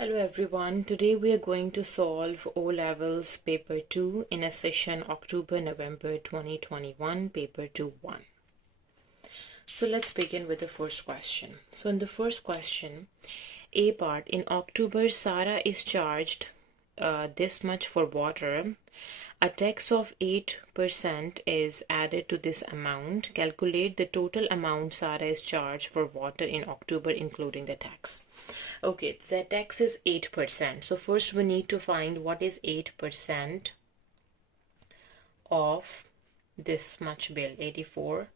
Hello everyone, today we are going to solve O-Levels paper 2 in a session October-November 2021, paper 2-1. So let's begin with the first question. So in the first question, A part, in October Sarah is charged this much for water. A tax of 8% is added to this amount. Calculate the total amount Sarah is charged for water in October including the tax. Okay, the tax is 8%. So first we need to find what is 8% of this much bill, 84.25.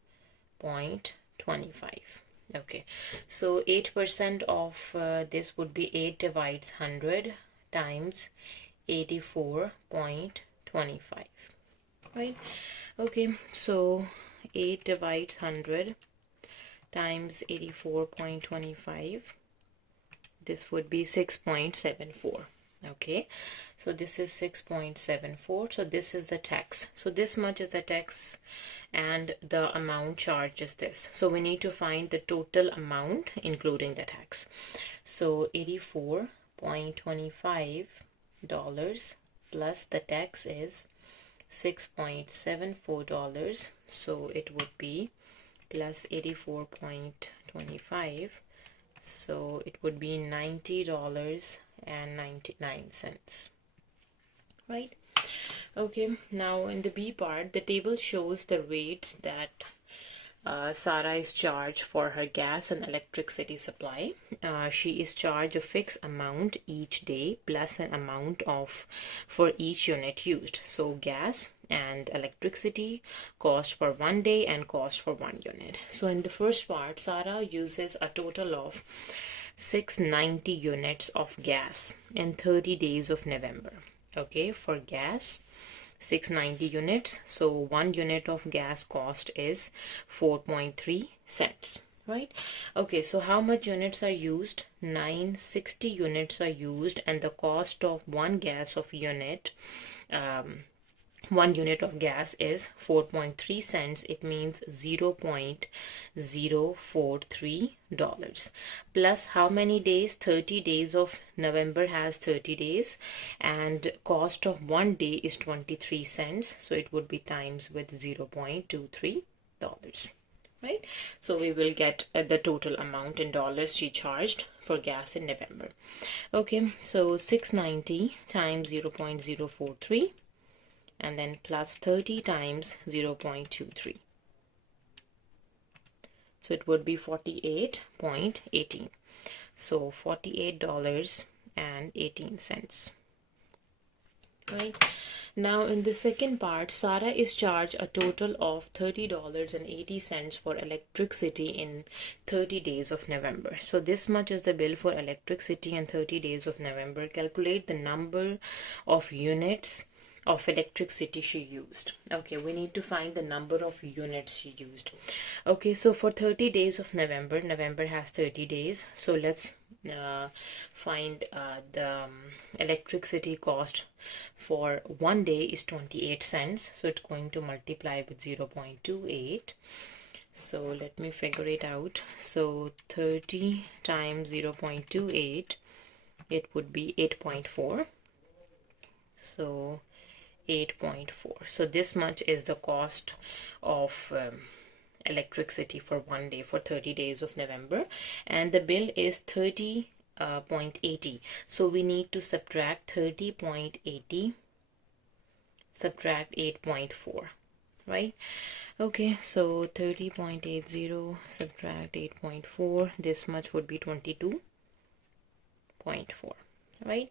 Okay, so 8% of this would be 8 divides 100 times 84.25, right? Okay, so 8 divides 100 times 84.25, this would be 6.74. Okay, so this is 6.74. so this is the tax, so this much is the tax and the amount charged is this. So we need to find the total amount including the tax. So $84.25 plus the tax is $6.74, so it would be plus 84.25, so it would be $90.99, right? Okay, now in the B part, the table shows the rates that Sarah is charged for her gas and electricity supply. She is charged a fixed amount each day plus an amount for each unit used. So gas and electricity cost for 1 day and cost for 1 unit. So in the first part, Sarah uses a total of 690 units of gas in 30 days of November. Okay, for gas, 690 units, so 1 unit of gas cost is 4.3 cents, right? Okay, so how much units are used? 960 units are used, and the cost of 1 unit of gas is 4.3 cents. It means $0.043. Plus how many days? 30 days of November has 30 days, and cost of 1 day is 23 cents, so it would be times with $0.23, right? So we will get the total amount in dollars she charged for gas in November. Okay, so 690 times 0.043 and then plus 30 times 0.23. So it would be 48.18. So $48.18. Right? Now in the second part, Sarah is charged a total of $30.80 for electricity in 30 days of November. So this much is the bill for electricity in 30 days of November. Calculate the number of units of electricity she used. Okay, we need to find the number of units she used. Okay, so for 30 days of November has 30 days, so let's find the electricity cost for 1 day is 28 cents, so it's going to multiply with 0.28. so let me figure it out. So 30 times 0.28, it would be 8.4. so 8.4. so this much is the cost of electricity for 1 day for 30 days of November, and the bill is 30.80. so we need to subtract 30.80, subtract 8.4, right? Okay, so 30.80 subtract 8.4, this much would be 22.4, right?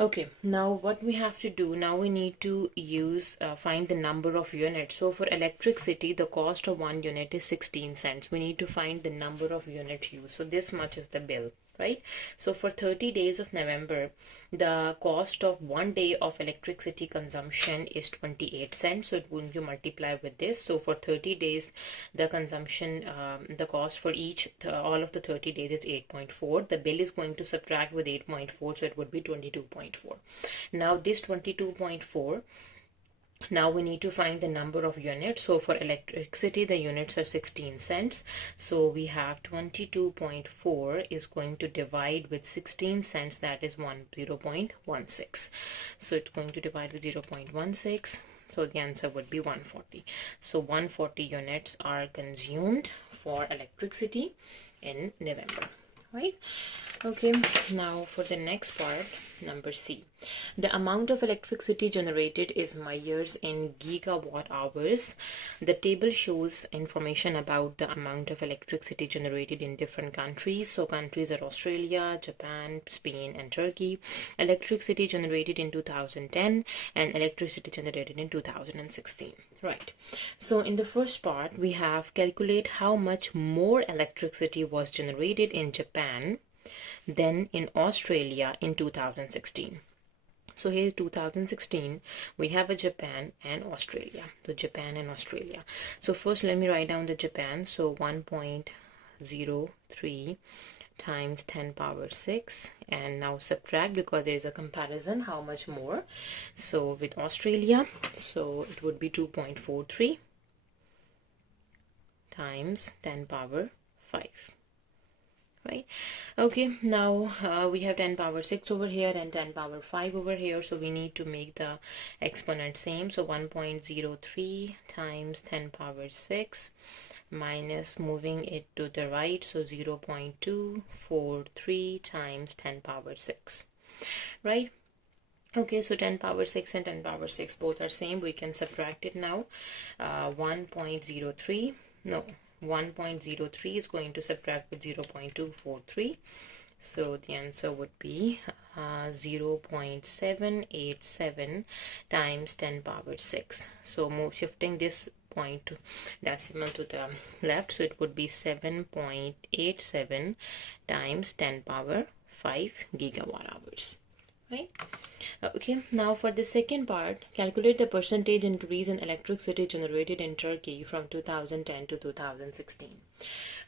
Okay, now what we have to do, now we need to find the number of units. So for electricity, the cost of 1 unit is 16 cents. We need to find the number of units used. So this much is the bill, right? So for 30 days of November, the cost of 1 day of electricity consumption is 28 cents. So it will be multiply with this. So for 30 days, the consumption, the cost for all of the 30 days is 8.4. The bill is going to subtract with 8.4, so it would be 22.4. Now this 22.4 Now we need to find the number of units. So for electricity, the units are 16 cents. So we have 22.4 is going to divide with 16 cents, that is 0.16. So it's going to divide with 0.16. So the answer would be 140. So 140 units are consumed for electricity in November. Right? Okay, now for the next part, number C. The amount of electricity generated is measured in gigawatt hours. The table shows information about the amount of electricity generated in different countries. So countries are Australia, Japan, Spain, and Turkey. Electricity generated in 2010 and electricity generated in 2016. Right. So in the first part, we have calculate how much more electricity was generated in Japan than in Australia in 2016. So here 2016, we have a Japan and Australia. So Japan and Australia. So first let me write down the Japan. So 1.03 times 10 power 6, and now subtract because there is a comparison how much more. So with Australia, so it would be 2.43 times 10 power 5. Right? Okay, now we have 10 power 6 over here and 10 power 5 over here, so we need to make the exponent same. So 1.03 times 10 power 6 minus, moving it to the right, so 0.243 times 10 power 6. Right? Okay, so 10 power 6 and 10 power 6 both are same. We can subtract it now. 1.03 is going to subtract with 0.243. So the answer would be 0.787 times 10 power 6. So shifting this point decimal to the left, so it would be 7.87 times 10 power 5 gigawatt hours. Right? Okay, now for the second part, calculate the percentage increase in electricity generated in Turkey from 2010 to 2016.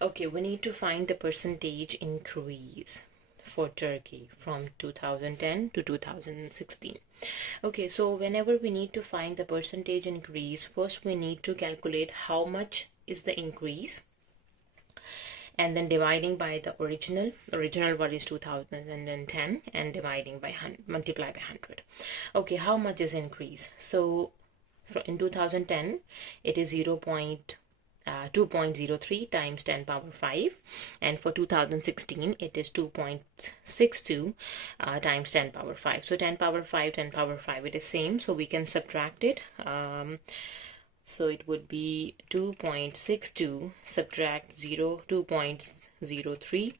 Okay, we need to find the percentage increase for Turkey from 2010 to 2016. Okay, so whenever we need to find the percentage increase, first we need to calculate how much is the increase, and then dividing by the original what is 2010, and dividing by multiply by 100. Okay, how much is increase? So in 2010 it is 2.03 times 10 power 5, and for 2016 it is 2.62 times 10 power 5. So 10 power 5, 10 power 5, it is same, so we can subtract it. So it would be 2.62 subtract 2.03.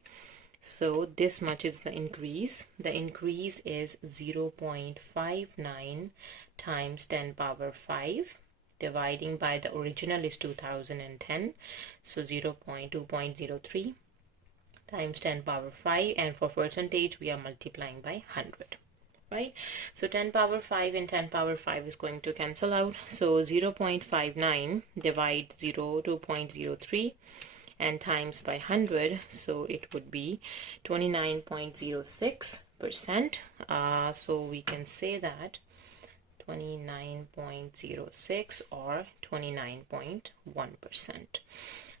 So this much is the increase. The increase is 0.59 times 10 power 5, dividing by the original is 2010. So 2.03 times 10 power 5, and for percentage we are multiplying by 100. Right? So 10 power 5 and 10 power 5 is going to cancel out. So 0.59 divide 2.03 and times by 100. So it would be 29.06%. So we can say that 29.06 or 29.1%.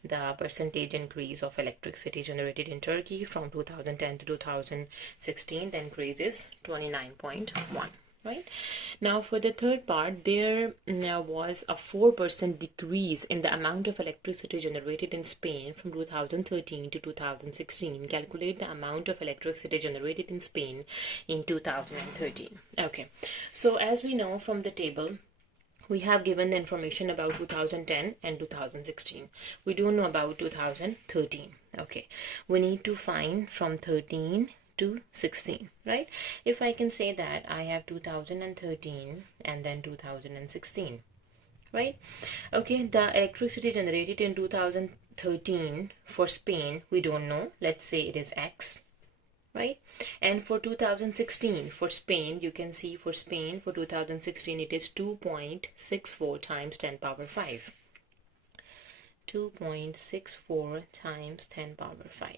The percentage increase of electricity generated in Turkey from 2010 to 2016, the increase is 29.1. Right? Now for the third part, there was a 4% decrease in the amount of electricity generated in Spain from 2013 to 2016. Calculate the amount of electricity generated in Spain in 2013. Okay, so as we know from the table, we have given the information about 2010 and 2016. We don't know about 2013. Okay, we need to find from 13 to 16, right? If I can say that I have 2013 and then 2016, right? Okay, the electricity generated in 2013 for Spain, we don't know. Let's say it is X. Right? And for 2016 for Spain, you can see for Spain for 2016 it is 2.64 times 10 power 5. 2.64 times 10 power 5.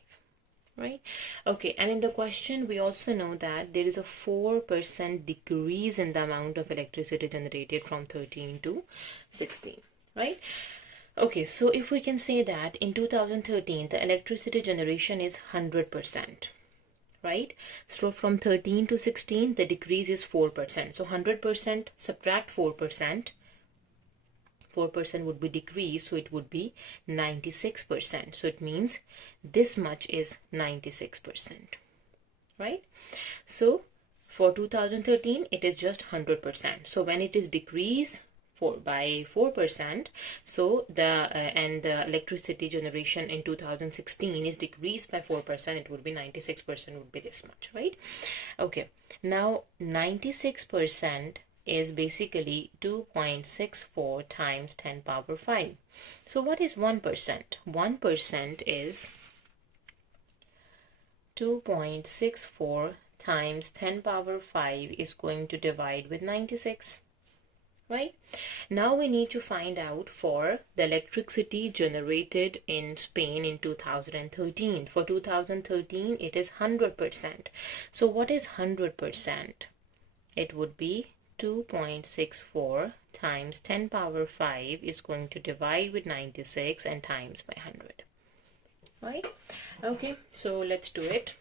right? Okay, and in the question we also know that there is a 4% decrease in the amount of electricity generated from 13 to 16, right? Okay, so if we can say that in 2013 the electricity generation is 100%, right? So from 13 to 16 the decrease is 4%. So 100% subtract 4%, 4% would be decreased, so it would be 96%. So it means this much is 96%, right? So for 2013 it is just 100%. So when it is decreased by 4%, so the electricity generation in 2016 is decreased by 4%, it would be 96%, would be this much, right? Okay, now 96% is basically 2.64 times 10 power 5. So what is 1%? 1% is 2.64 times 10 power 5 is going to divide with 96, right? Now we need to find out for the electricity generated in Spain in 2013. For 2013 it is 100%. So what is 100%? It would be 2.64 times 10 power 5 is going to divide with 96 and times by 100, right? Okay, so let's do it.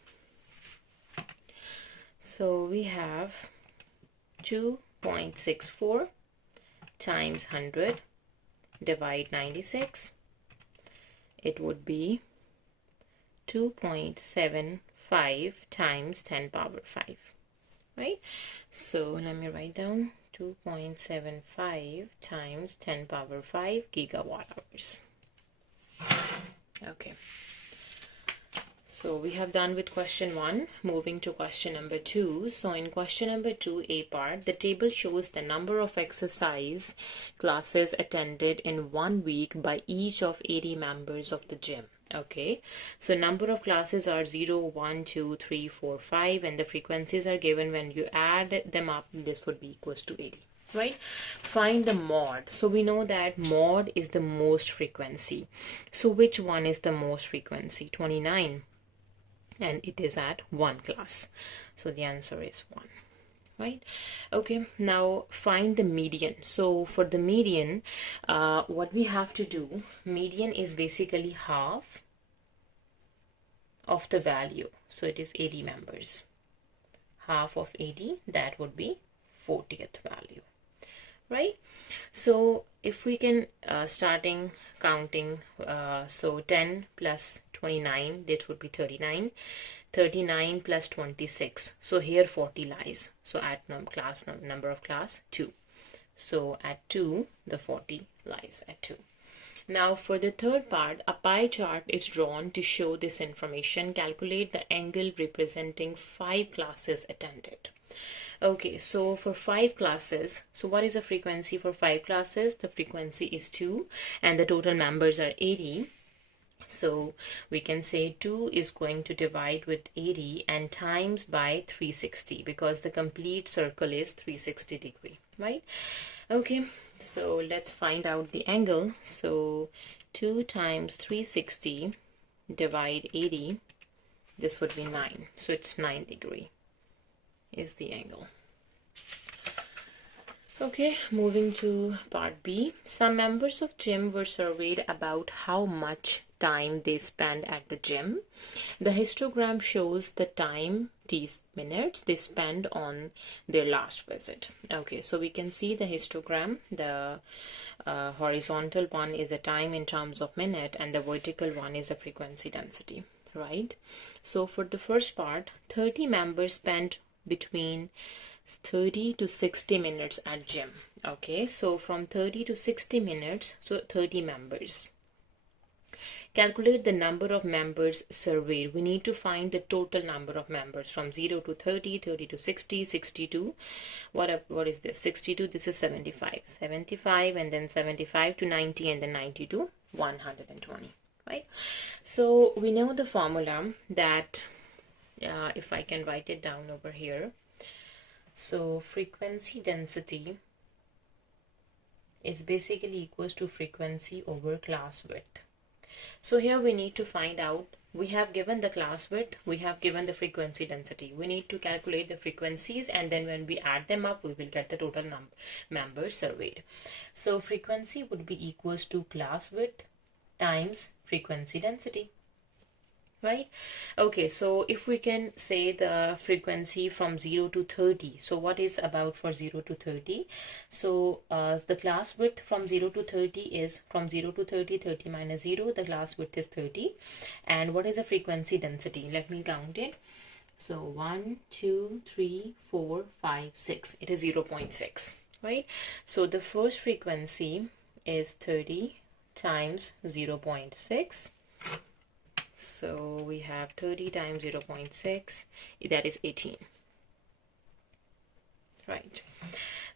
So we have 2.64 times 100 divide 96. It would be 2.75 times 10 power 5, right? So let me write down 2.75 times 10 power 5 gigawatt hours. Okay, so we have done with question 1. Moving to question number 2. So in question number 2, A part, the table shows the number of exercise classes attended in 1 week by each of 80 members of the gym. Okay, so number of classes are 0, 1, 2, 3, 4, 5, and the frequencies are given. When you add them up, this would be equals to 80, right? Find the mod. So we know that mod is the most frequency. So which one is the most frequency? 29, and it is at 1 class. So the answer is 1. Right? Okay, now find the median. So for the median, what we have to do, median is basically half of the value. So it is 80 members. Half of 80, that would be 40th value, right? So if we can starting counting, so 10 plus 29, that would be 39. 39 plus 26, so here 40 lies. So at number of class 2, so at 2 the 40 lies at 2. Now for the third part, a pie chart is drawn to show this information. Calculate the angle representing 5 classes attended. Okay, so for 5 classes, so what is the frequency for 5 classes? The frequency is 2 and the total members are 80. So we can say 2 is going to divide with 80 and times by 360, because the complete circle is 360 degree, right? Okay, so let's find out the angle. So 2 times 360 divide 80, this would be 9. So it's 9 degree is the angle. Okay, moving to part B. Some members of gym were surveyed about how much time they spend at the gym. The histogram shows the time, t minutes, they spend on their last visit. Okay, so we can see the histogram. The horizontal one is the time in terms of minute and the vertical one is the frequency density, right? So for the first part, 30 members spent between 30 to 60 minutes at gym. Okay, so from 30 to 60 minutes, so 30 members. Calculate the number of members surveyed. We need to find the total number of members from 0 to 30, 30 to 60, 62. What is this? 62, this is 75. 75 and then 75 to 90 and then 90 to 120, right? So we know the formula that, if I can write it down over here. So frequency density is basically equals to frequency over class width. So here we need to find out, we have given the class width, we have given the frequency density. We need to calculate the frequencies, and then when we add them up, we will get the total members surveyed. So frequency would be equals to class width times frequency density. Right? Okay, so if we can say the frequency from 0 to 30, so what is about for 0 to 30? So the class width from 0 to 30 is from 0 to 30, 30 minus 0, the class width is 30. And what is the frequency density? Let me count it. So 1, 2, 3, 4, 5, 6. It is 0.6, right? So the first frequency is 30 times 0.6. So we have 30 times 0.6, that is 18. Right.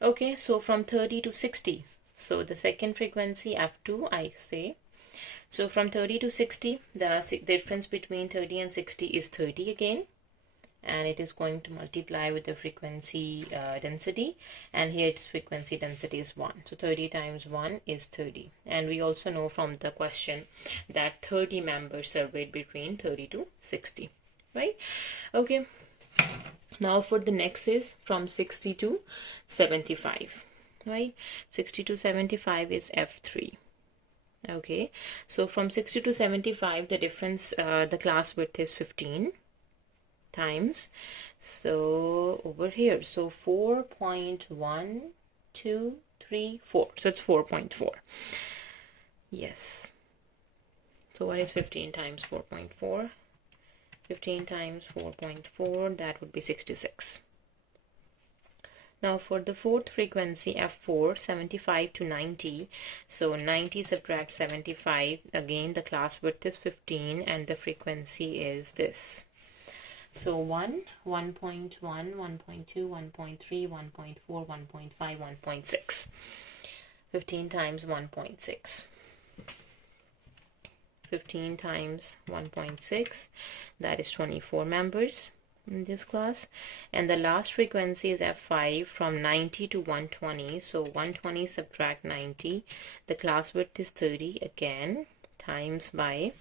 Okay, so from 30 to 60. So the second frequency, F2, I say. So from 30 to 60, the difference between 30 and 60 is 30 again. And it is going to multiply with the frequency density, and here its frequency density is 1. So 30 times 1 is 30. And we also know from the question that 30 members surveyed between 30 to 60, right? Okay, now for the next is from 60 to 75, right? 60 to 75 is F3. Okay, so from 60 to 75, the difference, the class width is 15 times, so over here, so 4.1234, so it's 4.4. Yes, so what is 15 times 4.4? 15 times 4.4, that would be 66. Now for the fourth frequency, F4, 75 to 90. So 90 subtract 75, again the class width is 15 and the frequency is this. So 1, 1.1, 1.2, 1.3, 1.4, 1.5, 1.6. 15 times 1.6. 15 times 1.6, that is 24 members in this class. And the last frequency is F5, from 90 to 120. So 120 subtract 90, the class width is 30 again, times by,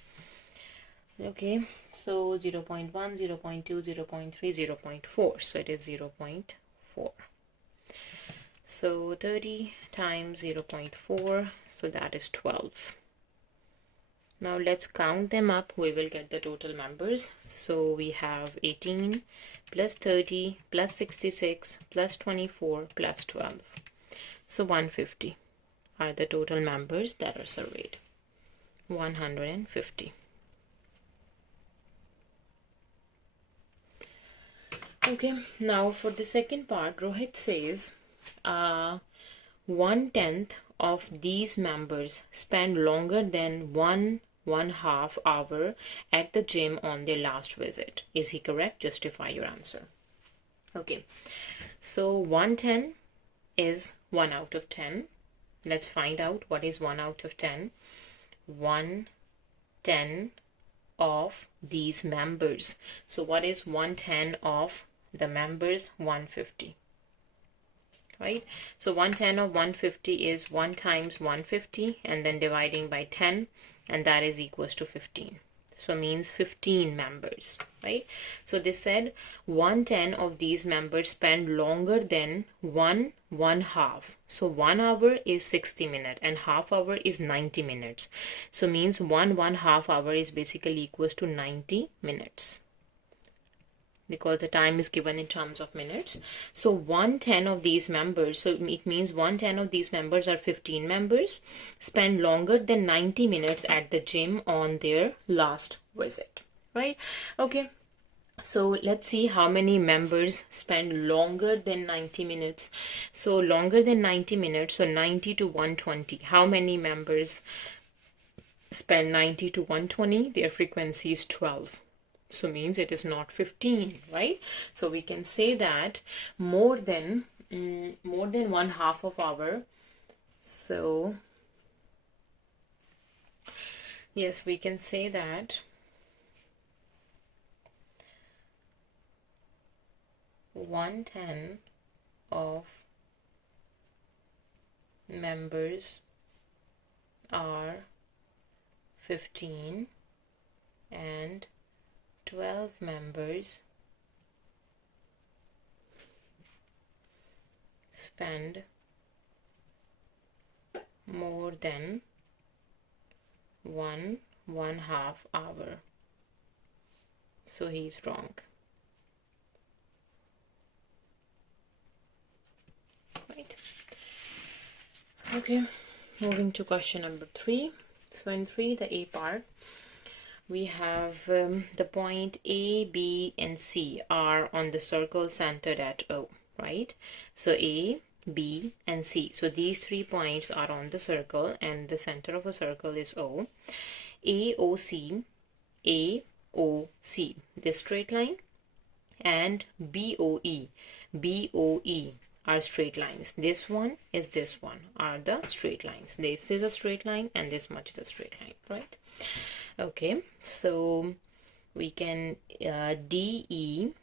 okay, so 0 0.1, 0 0.2, 0 0.3, 0 0.4, so it is 0 0.4. So 30 times 0 0.4, so that is 12. Now let's count them up, we will get the total members. So we have 18 plus 30 plus 66 plus 24 plus 12. So 150 are the total members that are surveyed. 150. Okay, now for the second part, Rohit says 1/10 of these members spend longer than 1.5 hour at the gym on their last visit. Is he correct? Justify your answer. Okay, so 1/10 is 1 out of 10. Let's find out what is 1 out of 10. 1/10 of these members. So what is 1/10 of the members? 150. Right? So 1/10 of 150 is 1 times 150 and then dividing by 10, and that is equals to 15. So means 15 members, right? So they said 1/10 of these members spend longer than 1.5. So 1 hour is 60 minutes and half hour is 90 minutes. So means 1.5 hour is basically equals to 90 minutes. Because the time is given in terms of minutes. So 1/10 of these members, so it means 1/10 of these members are 15 members, spend longer than 90 minutes at the gym on their last visit, right? Okay, so let's see how many members spend longer than 90 minutes. So longer than 90 minutes, so 90 to 120. How many members spend 90 to 120? Their frequency is 12. So means it is not 15, right? So we can say that more than 1/2 of hour. So yes, we can say that one-10 of members are 15 and 12 members spend more than 1.5 hour. So he's wrong. Right. Okay, moving to question number 3. So in 3, the A part, we have the point A, B, and C are on the circle centered at O, right? So A, B, and C. So these 3 points are on the circle, and the center of a circle is O. AOC, AOC, this straight line, and BOE, BOE are straight lines. This one are the straight lines. This is a straight line, and this much is a straight line, right? Okay, so we can DE,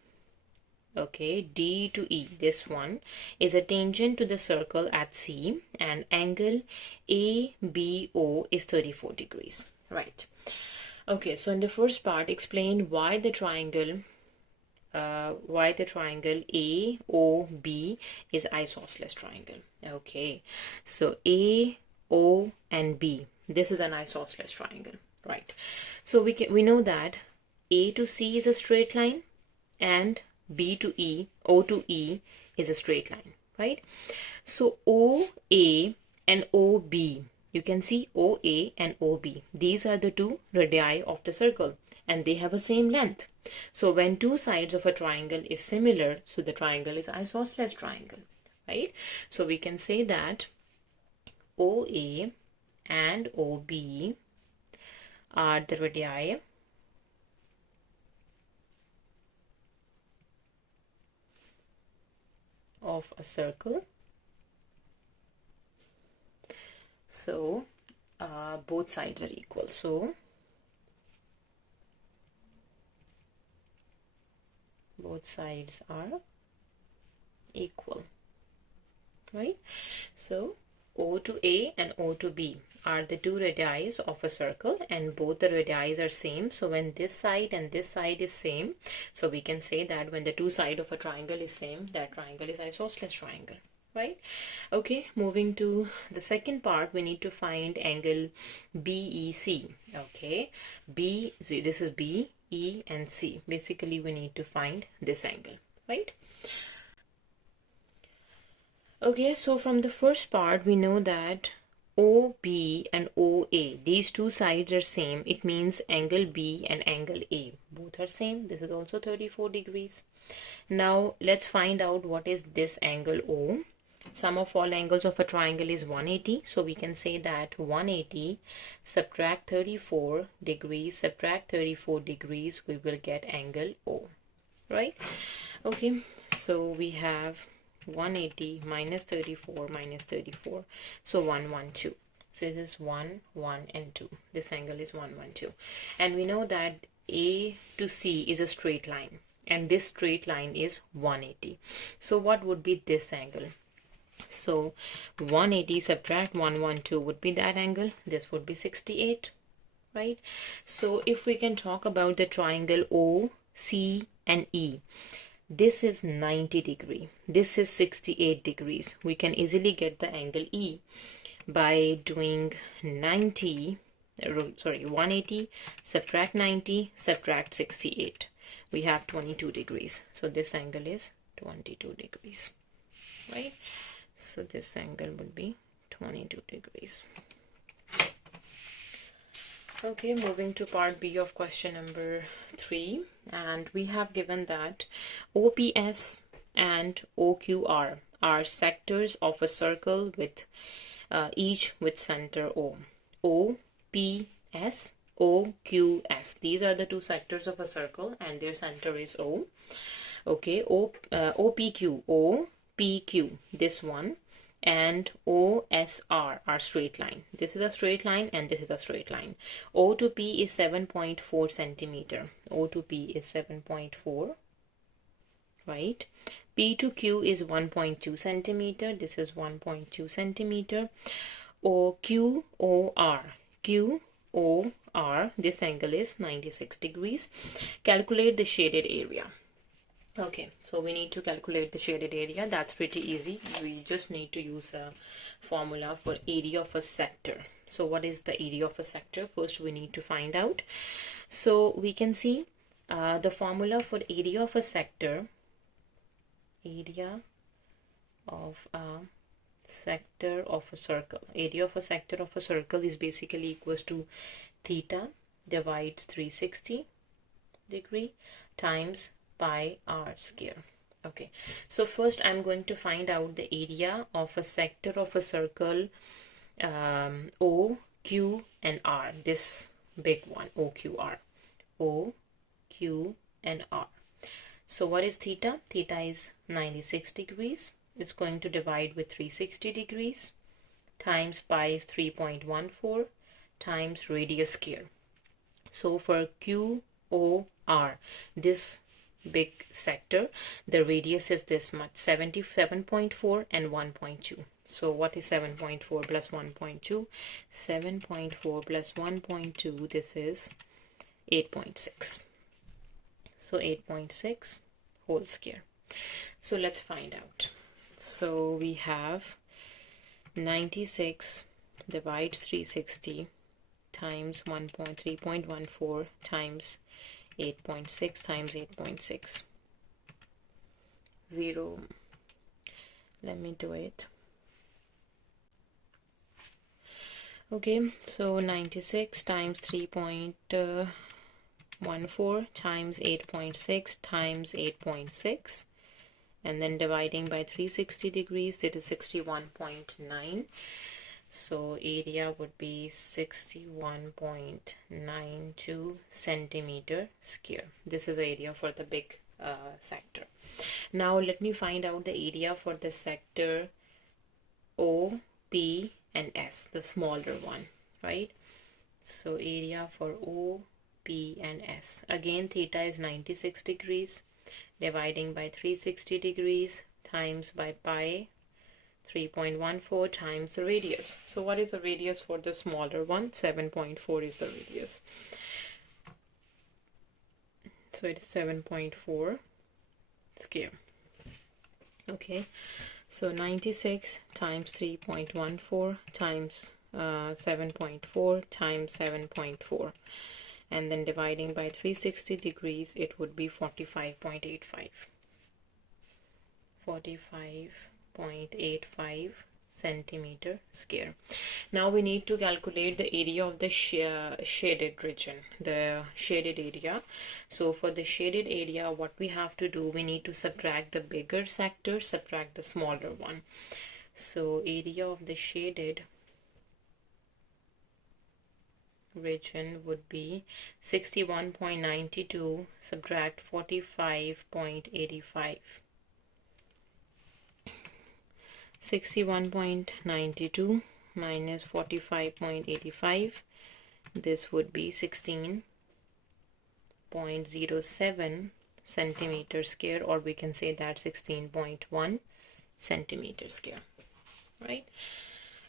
okay, D to E, this one is a tangent to the circle at C, and angle ABO is 34 degrees, right? Okay, so in the first part, explain why the triangle AOB is isosceles triangle. Okay, so A, O, and B, this is an isosceles triangle, right? So we know that A to C is a straight line, and B to E, O to E is a straight line, right? So OA and OB, you can see OA and OB, these are the 2 radii of the circle, and they have the same length. So when 2 sides of a triangle is similar, so the triangle is isosceles triangle, right? So we can say that OA and OB are the radii of a circle. So both sides are equal. So both sides are equal, right? So O to A and O to B are the 2 radii of a circle, and both the radii are same. So when this side and this side is same, so we can say that when the 2 sides of a triangle is same, that triangle is isosceles triangle, right? Okay, moving to the second part, we need to find angle BEC. Okay, B, so this is B, E, and C. Basically, we need to find this angle, right? Okay, so from the first part, we know that OB and OA, these 2 sides are same. It means angle B and angle A, both are same. This is also 34 degrees. Now, let's find out what is this angle O. Sum of all angles of a triangle is 180. So we can say that 180 subtract 34 degrees, subtract 34 degrees, we will get angle O, right? Okay, so we have 180 minus 34 minus 34. So 112. So this is 1, 1, and 2. This angle is 112. And we know that A to C is a straight line, and this straight line is 180. So what would be this angle? So 180 subtract 112 would be that angle. This would be 68, right? So if we can talk about the triangle O, C, and E, this is 90 degree. This is 68 degrees. We can easily get the angle E by doing 180 subtract 90 subtract 68. We have 22 degrees. So this angle is 22 degrees, right? So this angle would be 22 degrees. Okay, moving to part B of question number 3, and we have given that OPS and OQR are sectors of a circle with each with center O. OPS, OQS, these are the 2 sectors of a circle, and their center is O. Okay, OPQ, this one, and OSR are straight line. This is a straight line, and this is a straight line. O to P is 7.4 centimeter. O to P is 7.4, right? P to Q is 1.2 centimeter. This is 1.2 centimeter. O Q O R OR, this angle is 96 degrees. Calculate the shaded area. Okay, so we need to calculate the shaded area. That's pretty easy. We just need to use a formula for area of a sector. So what is the area of a sector? First, we need to find out. So we can see the formula for area of a sector. Area of a sector of a circle. Area of a sector of a circle is basically equals to theta divides 360 degree times pi r square. Okay, so first I'm going to find out the area of a sector of a circle O, Q and R. This big one, O, Q, R. O, Q and R. So what is theta? Theta is 96 degrees. It's going to divide with 360 degrees times pi is 3.14 times radius square. So for QOR, this big sector, the radius is this much, 77.4 and 1.2. So what is 7.4 plus 1.2? 7.4 plus 1.2, this is 8.6. So 8.6 whole square. So let's find out. So we have 96 divides 360 times 3.14 times 8.6 times 8.6. 0. Let me do it. Okay, so 96 times 3.14 times 8.6 times 8.6, and then dividing by 360 degrees, that is 61.9. So area would be 61.92 centimeter square. This is the area for the big sector. Now let me find out the area for the sector O, P and S, the smaller one, right? So area for O, P and S. Again, theta is 96 degrees. Dividing by 360 degrees times by pi 3.14 times the radius. So what is the radius for the smaller one? 7.4 is the radius. So it is 7.4 square. Okay, so 96 times 3.14 times 7.4 times 7.4. And then dividing by 360 degrees, it would be 45.85. 45.85 centimeter square. Now we need to calculate the area of the shaded region, the shaded area. So for the shaded area, what we have to do, we need to subtract the bigger sector, subtract the smaller one. So area of the shaded region would be 61.92 subtract 45.85. 61.92 minus 45.85, this would be 16.07 centimeter square, or we can say that 16.1 centimeter square, right?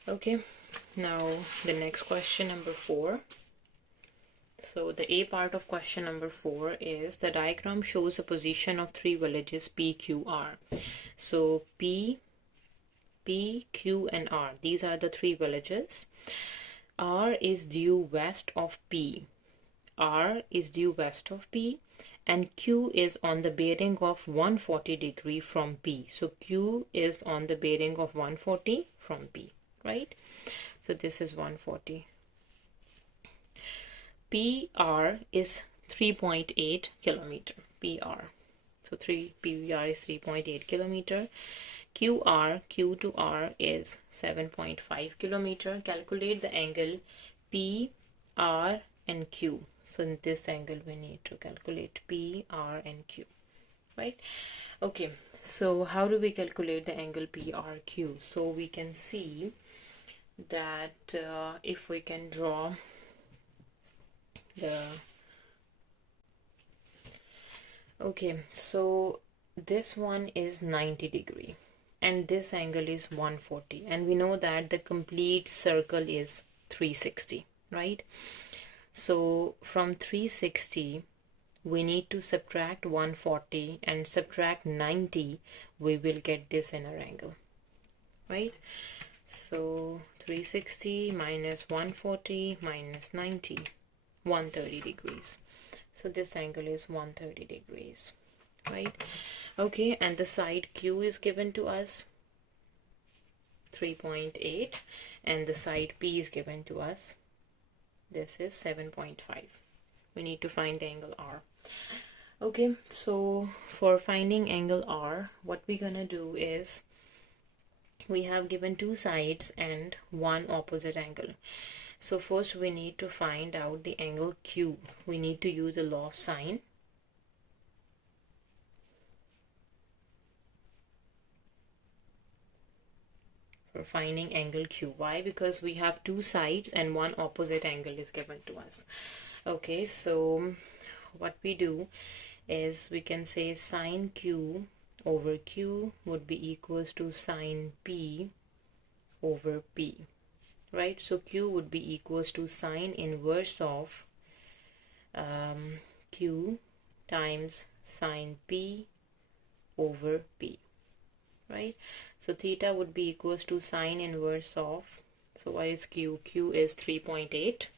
Okay, now the next question, number 4. So the A part of question number 4 is the diagram shows a position of 3 villages P, Q, R. So P, Q and R, these are the 3 villages. R is due west of P. R is due west of P, and Q is on the bearing of 140 degree from P. So Q is on the bearing of 140 from P, right? So this is 140. PR is 3.8 kilometer. PR. So PR is 3.8 kilometer. QR, Q to R is 7.5 kilometer. Calculate the angle P, R and Q. So in this angle we need to calculate P, R and Q, right? Okay, so how do we calculate the angle P, R, Q? So we can see that if we can draw the, okay, so this one is 90 degree and this angle is 140, and we know that the complete circle is 360, right? So from 360, we need to subtract 140 and subtract 90. We will get this inner angle, right? So 360 minus 140 minus 90, 130 degrees. So this angle is 130 degrees, right? Okay, and the side Q is given to us 3.8, and the side P is given to us, this is 7.5. We need to find the angle R. Okay, so for finding angle R, what we're gonna do is, we have given two sides and one opposite angle. So first we need to find out the angle Q. We need to use the law of sine. For finding angle Q. Why? Because we have two sides and one opposite angle is given to us. Okay, so what we do is we can say sine Q over Q would be equals to sine P over P, right? So Q would be equals to sine inverse of Q times sine P over P, right? So theta would be equals to sine inverse of, so what is Q? Q is 3.8.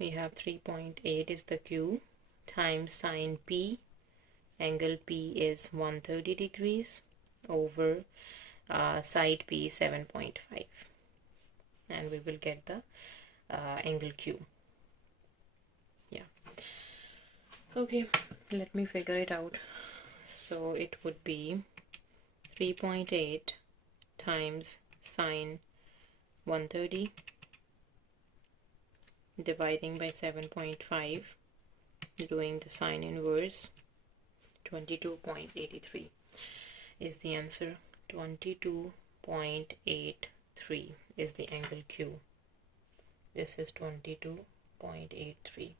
We have 3.8 is the Q times sine P, angle P is 130 degrees over side P 7.5, and we will get the angle Q. Yeah, okay, let me figure it out. So it would be 3.8 times sine 130 dividing by 7.5, doing the sine inverse, 22.83 is the answer. 22.83 is the angle Q. This is 22.83,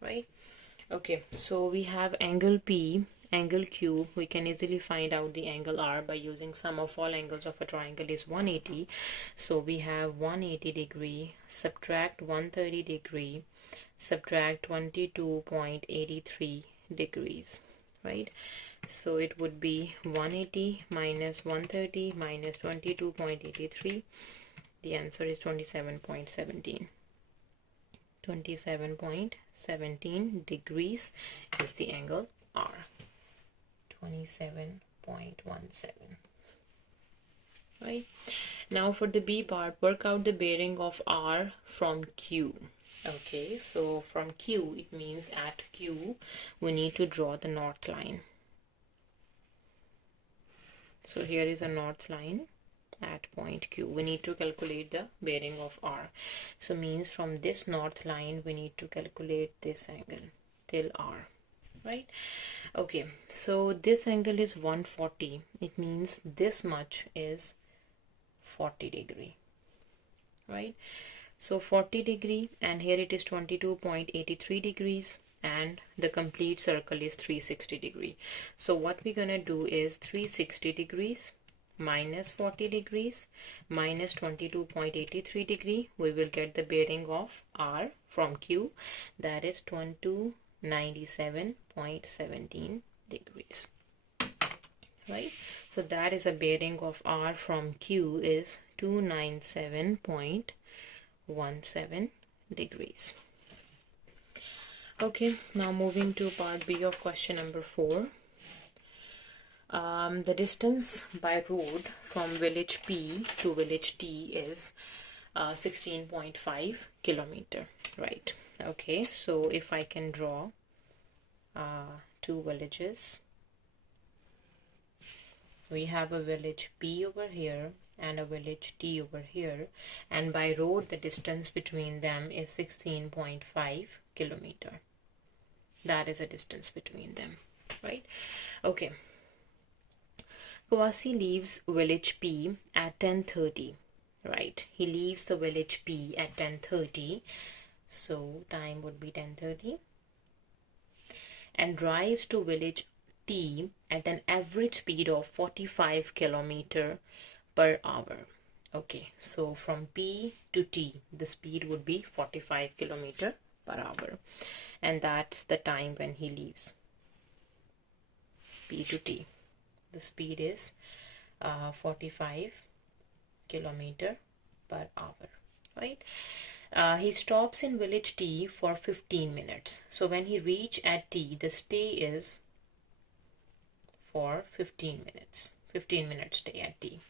right? Okay, so we have angle P, angle Q. We can easily find out the angle R by using sum of all angles of a triangle is 180. So we have 180 degree, subtract 130 degree, subtract 22.83 degrees, right? So it would be 180 minus 130 minus 22.83. The answer is 27.17. 27.17 degrees is the angle R. 27.17. Right? Now for the B part, work out the bearing of R from Q. Okay, so from Q, it means at Q, we need to draw the north line. So here is a north line at point Q. We need to calculate the bearing of R. So means from this north line, we need to calculate this angle till R, right? Okay, so this angle is 140. It means this much is 40 degree, right? So 40 degree, and here it is 22.83 degrees, and the complete circle is 360 degree. So what we're gonna do is 360 degrees minus 40 degrees minus 22.83 degree. We will get the bearing of R from Q, that is 297.17 degrees, right? So that is a bearing of R from Q is 297.17 degrees. Okay, now moving to part B of question number 4. The distance by road from village P to village T is 16.5 kilometer, right? Okay, so if I can draw two villages, we have a village P over here and a village T over here, and by road the distance between them is 16.5 kilometer. That is a distance between them, right? Okay, Kwasi leaves village P at 10:30, right? He leaves the village P at 10:30, so time would be 10:30, and drives to village T at an average speed of 45 kilometer per hour. Okay, so from P to T, the speed would be 45 kilometer per hour. And that's the time when he leaves. P to T. The speed is 45 kilometer per hour, right? He stops in village T for 15 minutes. So when he reach at T, the stay is for 15 minutes. 15-minute stay at T.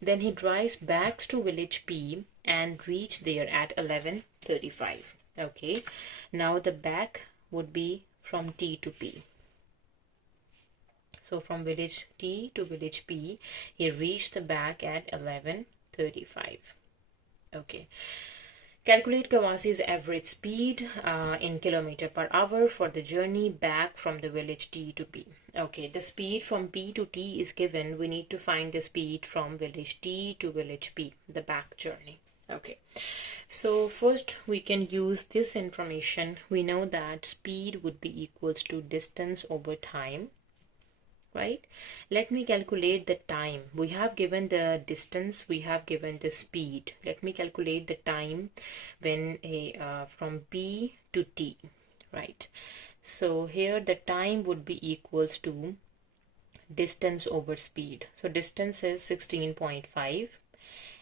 Then he drives back to village P and reach there at 11:35. Okay, now the back would be from T to P. So from village T to village P, he reached the back at 11:35. Okay. Calculate Kawasi's average speed in kilometer per hour for the journey back from the village T to P. Okay, the speed from P to T is given. We need to find the speed from village T to village P, the back journey. Okay, so first we can use this information. We know that speed would be equals to distance over time. Right? Let me calculate the time. We have given the distance, we have given the speed. Let me calculate the time when from P to T, right? So here the time would be equals to distance over speed. So distance is 16.5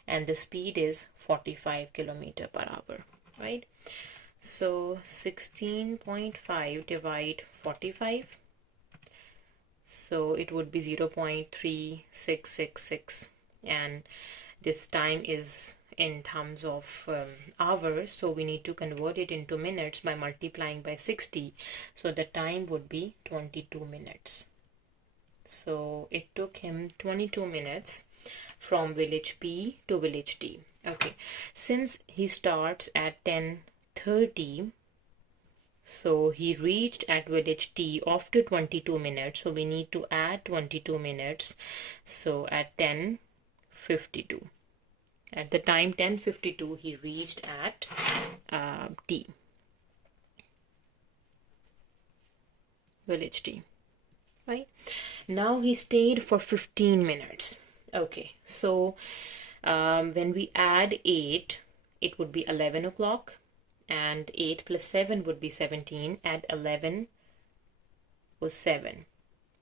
and the speed is 45 kilometer per hour, right? So 16.5 divide 45. So it would be 0.3666 and this time is in terms of hours, so we need to convert it into minutes by multiplying by 60. So the time would be 22 minutes. So it took him 22 minutes from village P to village T. Okay, since he starts at 10:30, so he reached at village T after 22 minutes. So we need to add 22 minutes. So at 10:52. At the time 10:52, he reached at T. Village T. Right? Now he stayed for 15 minutes. Okay. So when we add 8, it would be 11 o'clock. And 8 plus 7 would be 17. At 11:07,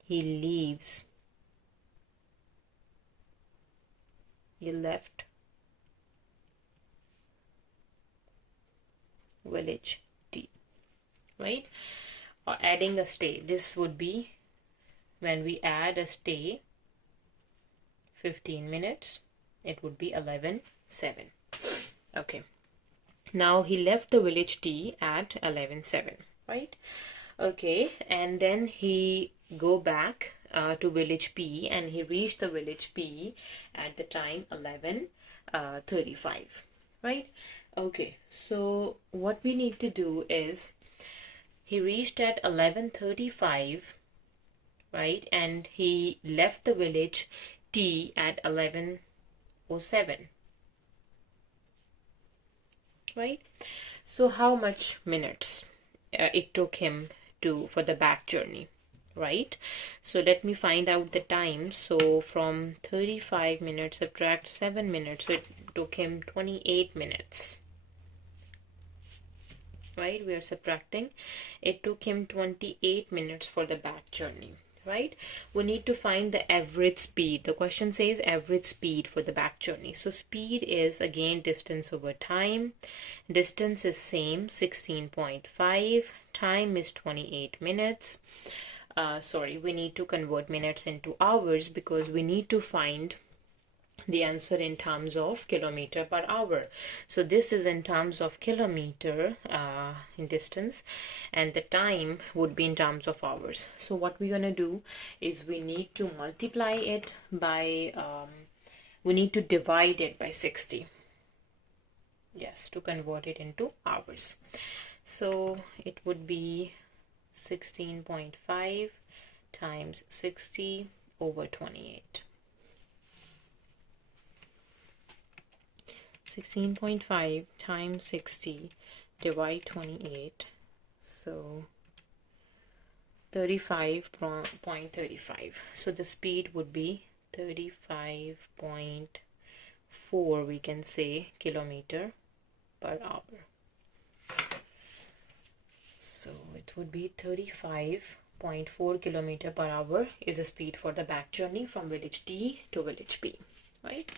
he leaves. He left village T, right? Or adding a stay. This would be when we add a stay 15 minutes. It would be 11:07. Okay. Now he left the village T at 11:07, right? Okay, and then he go back to village P and he reached the village P at the time 11:35, right? Okay, so what we need to do is he reached at 11:35, right? And he left the village T at 11:07. Right? So how much minutes it took him for the back journey, right? So let me find out the time. So from 35 minutes subtract 7 minutes, so it took him 28 minutes, right? We are subtracting. It took him 28 minutes for the back journey, right? We need to find the average speed. The question says average speed for the back journey. So speed is again distance over time. Distance is same, 16.5. Time is 28 minutes. Sorry, we need to convert minutes into hours because we need to find the answer in terms of kilometer per hour. So this is in terms of kilometer in distance, and the time would be in terms of hours. So what we're gonna do is we need to multiply it by we need to divide it by 60. Yes, to convert it into hours. So it would be 16.5 times 60 over 28. 16.5 times 60 divide 28, so 35.35. So the speed would be 35.35 4, we can say, kilometer per hour. So it would be 35.4 kilometer per hour is the speed for the back journey from village D to village B, right?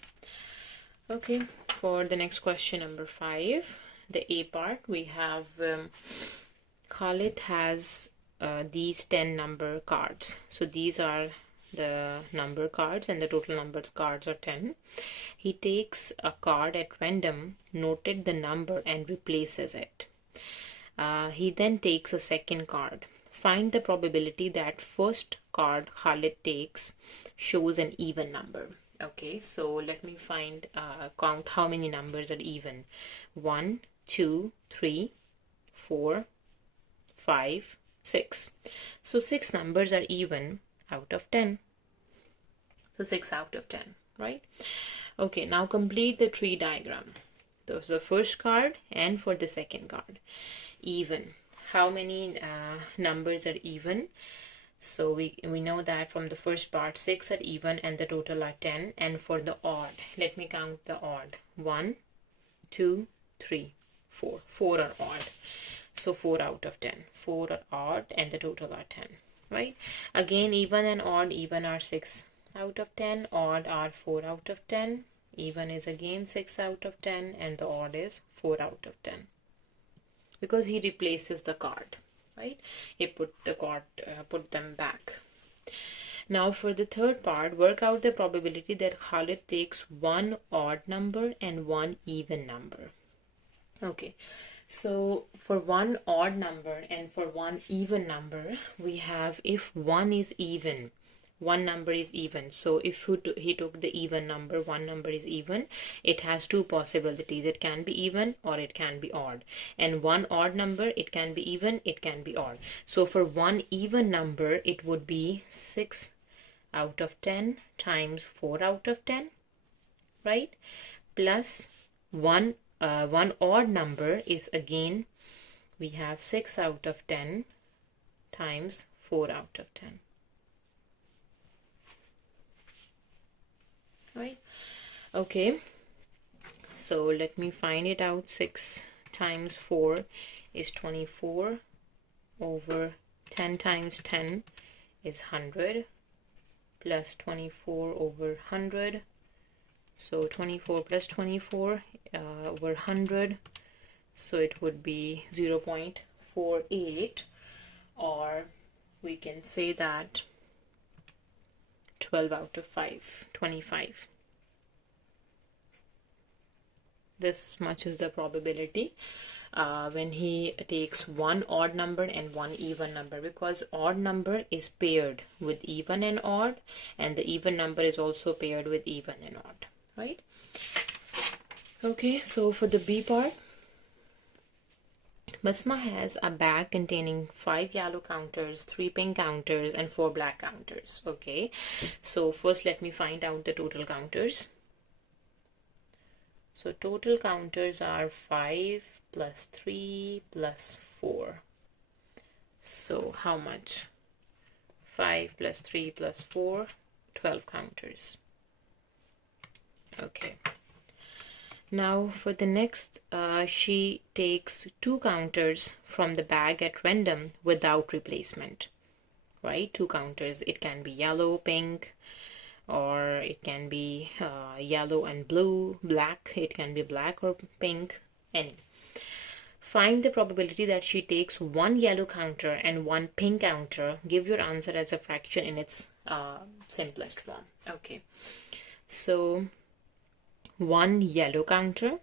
Okay, for the next question, number 5, the A part, we have Khalid has these 10 number cards. So these are the number cards and the total numbers cards are 10. He takes a card at random, noted the number and replaces it. He then takes a second card. Find the probability that first card Khalid takes shows an even number. Okay, so let me find, count how many numbers are even. 1, 2, 3, 4, 5, 6. So 6 numbers are even out of 10. So 6 out of 10, right? Okay, now complete the tree diagram. So the first card and for the second card. Even. How many numbers are even? So we know that from the first part 6 are even and the total are 10. And for the odd, let me count the odd. 1, 2, 3, 4. 4 are odd. So 4 out of 10. 4 are odd and the total are 10, right? Again, even and odd, even are 6 out of 10, odd are 4 out of 10. Even is again 6 out of 10 and the odd is 4 out of 10. Because he replaces the card, right? He put the card, put them back. Now for the third part, work out the probability that Khalid takes one odd number and one even number. Okay, so for one odd number and for one even number, we have if one is even, one number is even. So if he took the even number, one number is even, it has two possibilities. It can be even or it can be odd. And one odd number, it can be even, it can be odd. So for one even number, it would be 6 out of 10 times 4 out of 10, right? Plus one odd number is again, we have 6 out of 10 times 4 out of 10. Right? Okay, so let me find it out. 6 times 4 is 24 over 10 times 10 is 100 plus 24 over 100. So 24 plus 24 over 100. So it would be 0.48, or we can say that 12 out of 5, 25. This much is the probability when he takes one odd number and one even number, because odd number is paired with even and odd, and the even number is also paired with even and odd, right? Okay, so for the B part, Basma has a bag containing 5 yellow counters, 3 pink counters, and 4 black counters. Okay, so first let me find out the total counters. So total counters are 5 plus 3 plus 4. So how much? 5 plus 3 plus 4, 12 counters. Okay. Now for the next, she takes 2 counters from the bag at random without replacement, right? 2 counters. It can be yellow, pink, or it can be yellow and blue, black. It can be black or pink, any. Find the probability that she takes 1 yellow counter and 1 pink counter. Give your answer as a fraction in its simplest form. Okay, so 1 yellow counter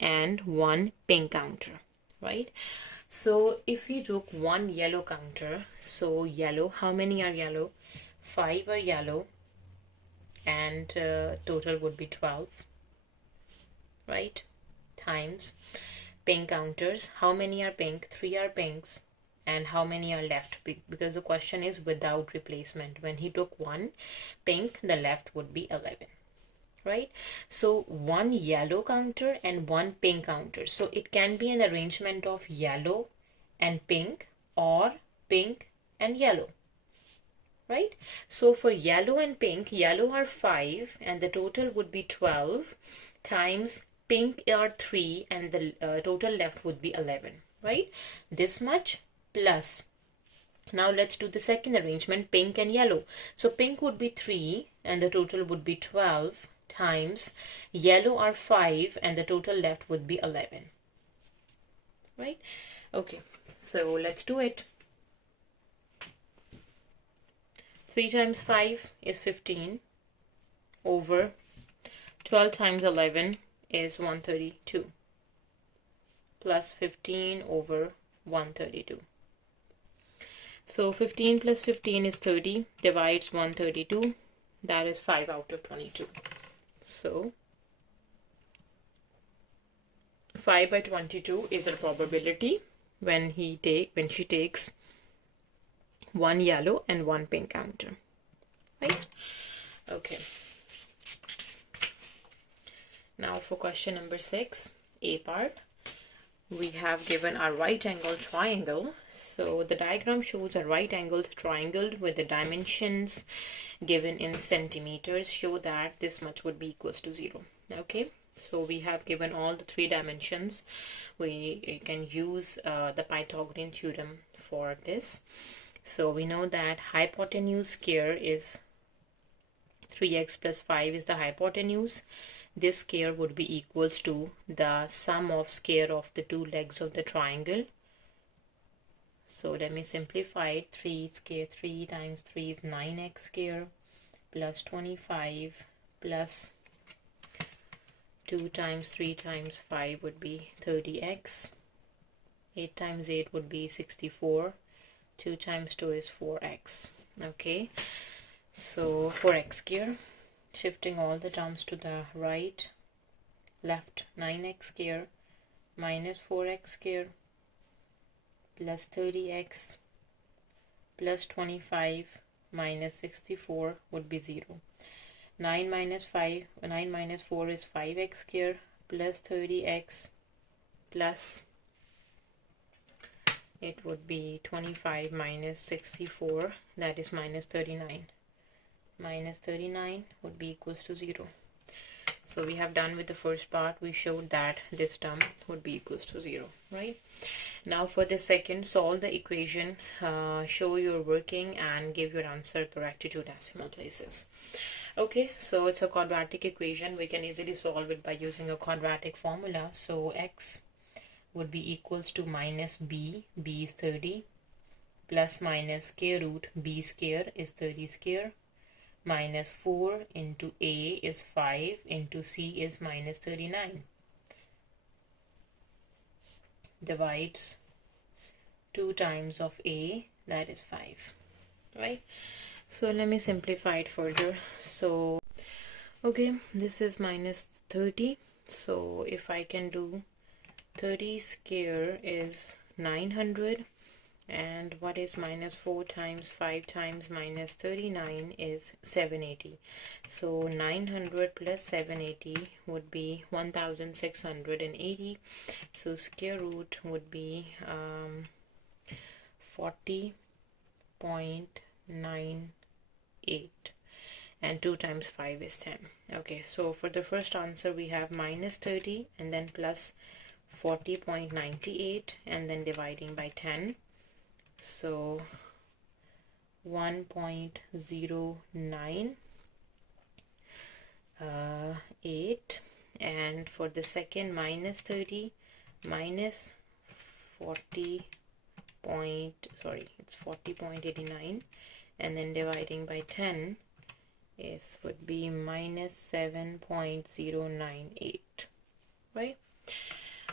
and 1 pink counter, right? So if we took 1 yellow counter, so yellow, how many are yellow? 5 are yellow, and total would be 12, right? Times pink counters, how many are pink? 3 are pinks, and how many are left? Because the question is without replacement. When he took 1 pink, the left would be 11. Right? So 1 yellow counter and 1 pink counter. So it can be an arrangement of yellow and pink or pink and yellow. right? So for yellow and pink, yellow are 5 and the total would be 12 times pink are 3 and the total left would be 11, right? This much plus. Now let's do the second arrangement, pink and yellow. So pink would be 3 and the total would be 12 times yellow are 5 and the total left would be 11, right? Okay, so let's do it. 3 times 5 is 15 over 12 times 11 is 132 plus 15 over 132. So 15 plus 15 is 30, divides 132, that is 5 out of 22. So 5 by 22 is a probability when she takes one yellow and one pink counter, right? Okay. Now for question number 6, A part, we have given a right angle triangle. So the diagram shows a right angled triangle with the dimensions given in centimeters. Show that this much would be equals to 0. Okay, so we have given all the 3 dimensions. We can use the Pythagorean theorem for this. So we know that hypotenuse square is 3x plus 5 is the hypotenuse. This square would be equals to the sum of square of the 2 legs of the triangle. So let me simplify it. 3 square, 3 times 3 is 9x square plus 25 plus 2 times 3 times 5 would be 30x. 8 times 8 would be 64. 2 times 2 is 4x. Okay, so 4x square. Shifting all the terms to the right, left 9x square minus 4x square plus 30x plus 25 minus 64 would be 0. 9 minus 4 is 5x square plus 30x plus it would be 25 minus 64, that is minus 39. Minus 39 would be equals to 0. So we have done with the first part. We showed that this term would be equals to 0, right? Now for the second, solve the equation, show your working and give your answer correct to 2 decimal places. Okay, so it's a quadratic equation. We can easily solve it by using a quadratic formula. So x would be equals to minus b is 30, plus minus square root b square is 30 square, minus 4 into a is 5 into c is minus 39, divides 2 times of a, that is 5, right? So let me simplify it further. So okay, this is minus 30. So if I can do 30 square is 900, and what is minus 4 times 5 times minus 39 is 780. So 900 plus 780 would be 1680. So square root would be 40.98, and 2 times 5 is 10. Okay, so for the first answer we have minus 30 and then plus 40.98 and then dividing by 10. So 1.098, and for the second minus 30 minus 40.89 and then dividing by 10 would be minus 7.098, right?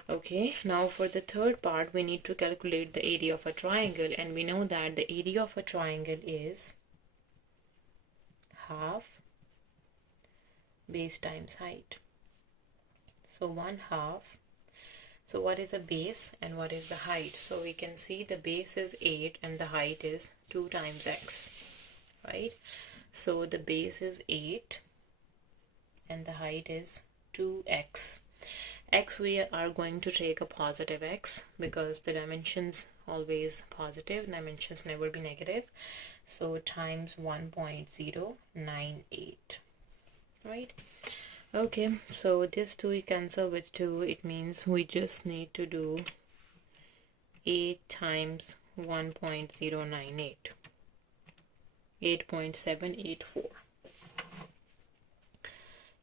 Okay, now for the third part, we need to calculate the area of a triangle, and we know that the area of a triangle is half base times height. So 1/2. So what is the base and what is the height? So we can see the base is 8 and the height is 2 times x, right? So the base is 8 and the height is 2x. X, we are going to take a positive x because the dimensions always positive, dimensions never be negative. So times 1.098, right? Okay, so this 2 we cancel with 2. It means we just need to do 8 times 1.098, 8.784.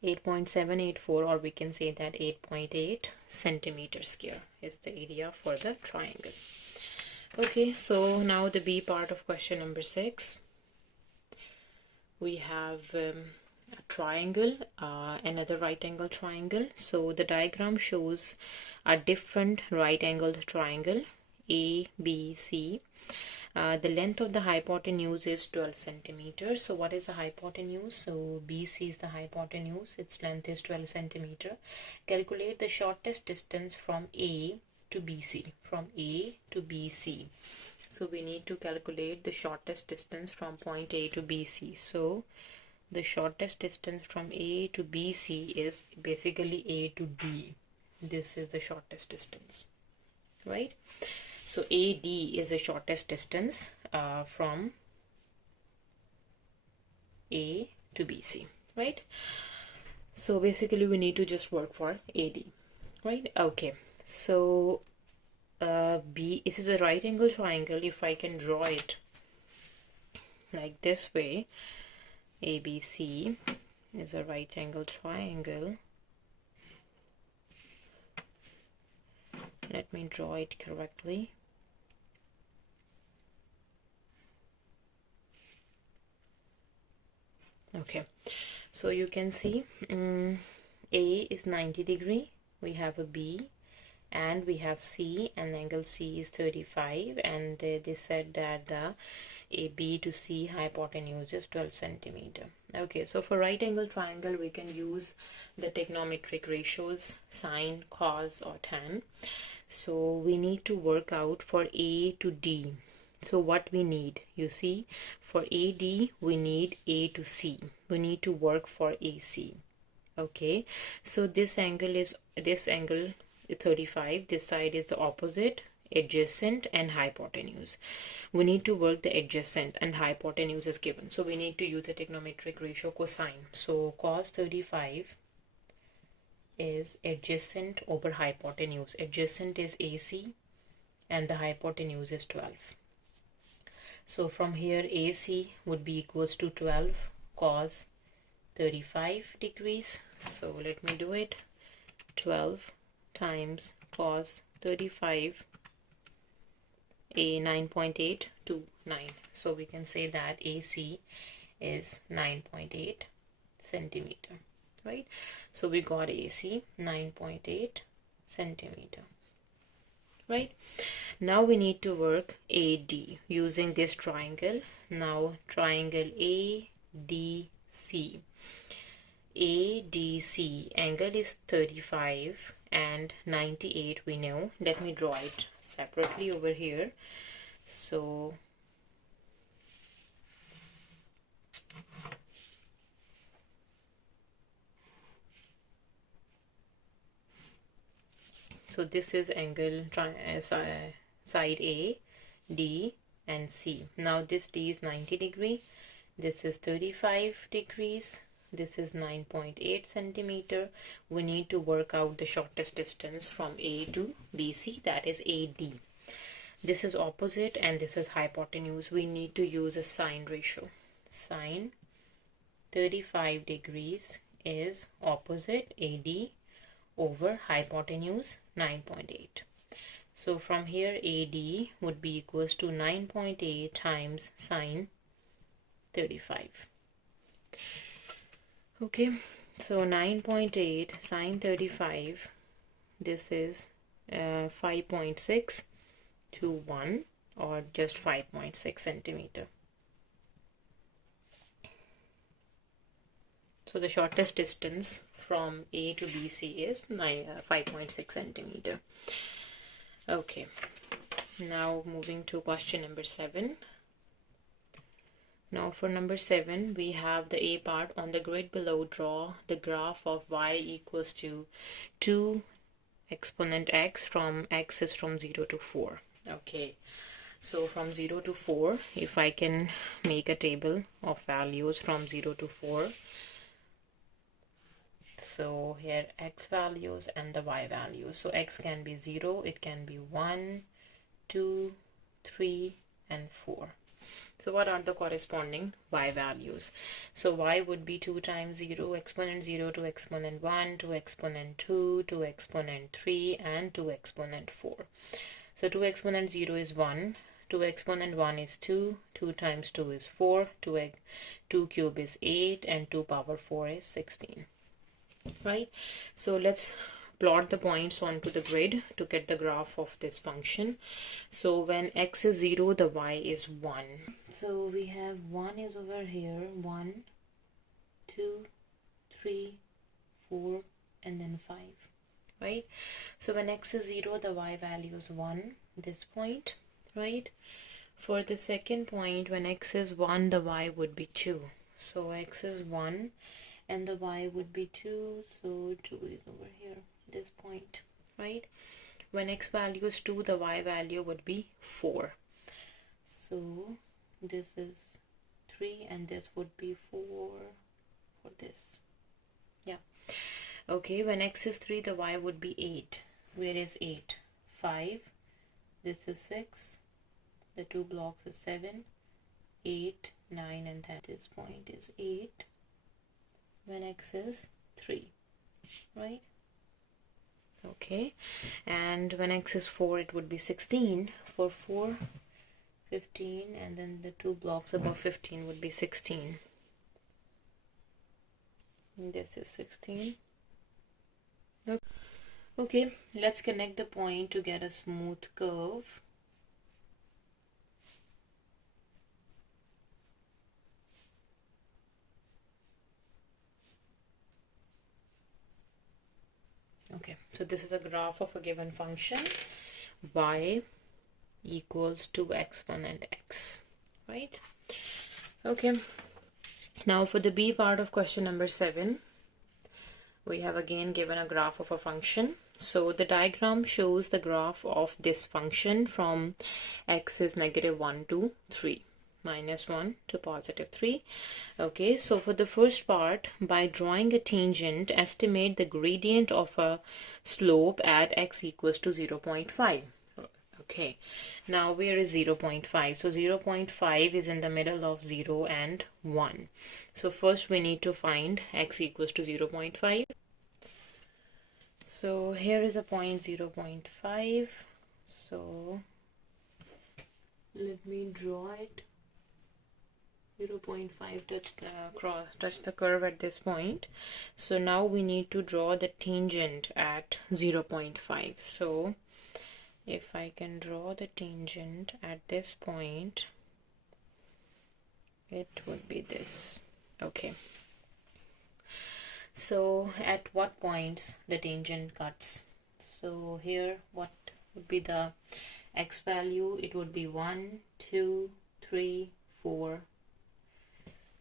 8.784, or we can say that 8.8 centimeter square is the area for the triangle. Okay, so now the B part of question number 6. We have a triangle, another right angle triangle. So the diagram shows a different right angled triangle ABC. The length of the hypotenuse is 12 centimeters. So what is the hypotenuse? So BC is the hypotenuse. Its length is 12 centimeter. Calculate the shortest distance from A to BC. From A to BC. So we need to calculate the shortest distance from point A to BC. So the shortest distance from A to BC is basically A to D. This is the shortest distance, right? So AD is the shortest distance from A to BC, right? So basically we need to just work for AD, right? Okay, so this is a right angle triangle. If I can draw it like this way, ABC is a right angle triangle. Let me draw it correctly. Okay, so you can see A is 90 degree, we have a B, and we have C, and angle C is 35, and they said that the AB to C hypotenuse is 12 centimeter. Okay, so for right angle triangle we can use the trigonometric ratios sine, cos, or tan. So we need to work out for A to D. So what we need, you see, for AD we need A to C. We need to work for AC. Okay, so this angle 35. This side is the opposite, adjacent, and hypotenuse. We need to work the adjacent, and hypotenuse is given. So we need to use the trigonometric ratio cosine. So cos 35 is adjacent over hypotenuse. Adjacent is AC and the hypotenuse is 12. So from here AC would be equals to 12 cos 35 degrees. So let me do it. 12 times cos 35, a 9.8 to 9. So we can say that AC is 9.8 centimeter, right? So we got AC 9.8 centimeter, right? Now we need to work AD using this triangle. Now triangle ADC. ADC angle is 35 and 98 we know. Let me draw it separately over here. So this is angle side A, D, and C. Now this D is 90 degree, this is 35 degrees, this is 9.8 centimeter. We need to work out the shortest distance from A to BC, that is AD. This is opposite and this is hypotenuse. We need to use a sine ratio. Sine 35 degrees is opposite AD over hypotenuse 9.8. So from here AD would be equals to 9.8 times sine 35. Okay, so 9.8 sine 35, this is 5.6 to 1, or just 5.6 centimeter. So the shortest distance from A to BC is 5.6 centimeter. Okay, now moving to question number 7. Now for number 7, we have the A part. On the grid below, draw the graph of y equals to 2 exponent x from x is from 0 to 4. Okay, so from 0 to 4, if I can make a table of values from 0 to 4, so here x values and the y values. So x can be 0, it can be 1, 2, 3, and 4. So what are the corresponding y values? So y would be 2 times 0, exponent 0 to exponent 1, to exponent 2, to exponent 3, and to exponent 4. So 2 exponent 0 is 1, 2 exponent 1 is 2, 2 times 2 is 4, 2 cube is 8, and 2 power 4 is 16. Right? So let's plot the points onto the grid to get the graph of this function. So when x is 0, the y is 1. So we have 1 is over here, 1, 2, 3, 4, and then 5. Right? So when x is 0, the y value is 1, this point, right? For the second point, when x is 1, the y would be 2. So x is 1 and the y would be 2, so 2 is over here, this point, right? When x value is 2, the y value would be 4. So this is 3 and this would be 4 for this. Yeah. Okay, when x is 3, the y would be 8. Where is 8? 5. This is 6. The two blocks is 7, 8, 9, and 10. This point is 8. When x is 3, right? Okay, and when x is 4, it would be 16. For 4, 15, and then the two blocks above 15 would be 16. And this is 16. Okay, let's connect the point to get a smooth curve. Okay, so this is a graph of a given function y equals to exponent x, right? Okay, now for the B part of question number 7, we have again given a graph of a function. So the diagram shows the graph of this function from x is -1 to 3. -1 to +3. Okay, so for the first part, by drawing a tangent, estimate the gradient of a slope at x equals to 0.5. Okay, now where is 0.5? So 0.5 is in the middle of 0 and 1. So first we need to find x equals to 0.5. So here is a point 0.5. So let me draw it. 0.5 touch the curve at this point. So now we need to draw the tangent at 0.5. So if I can draw the tangent at this point, it would be this. Okay, so at what points the tangent cuts? So here, what would be the x value? It would be 1, 2, 3, 4.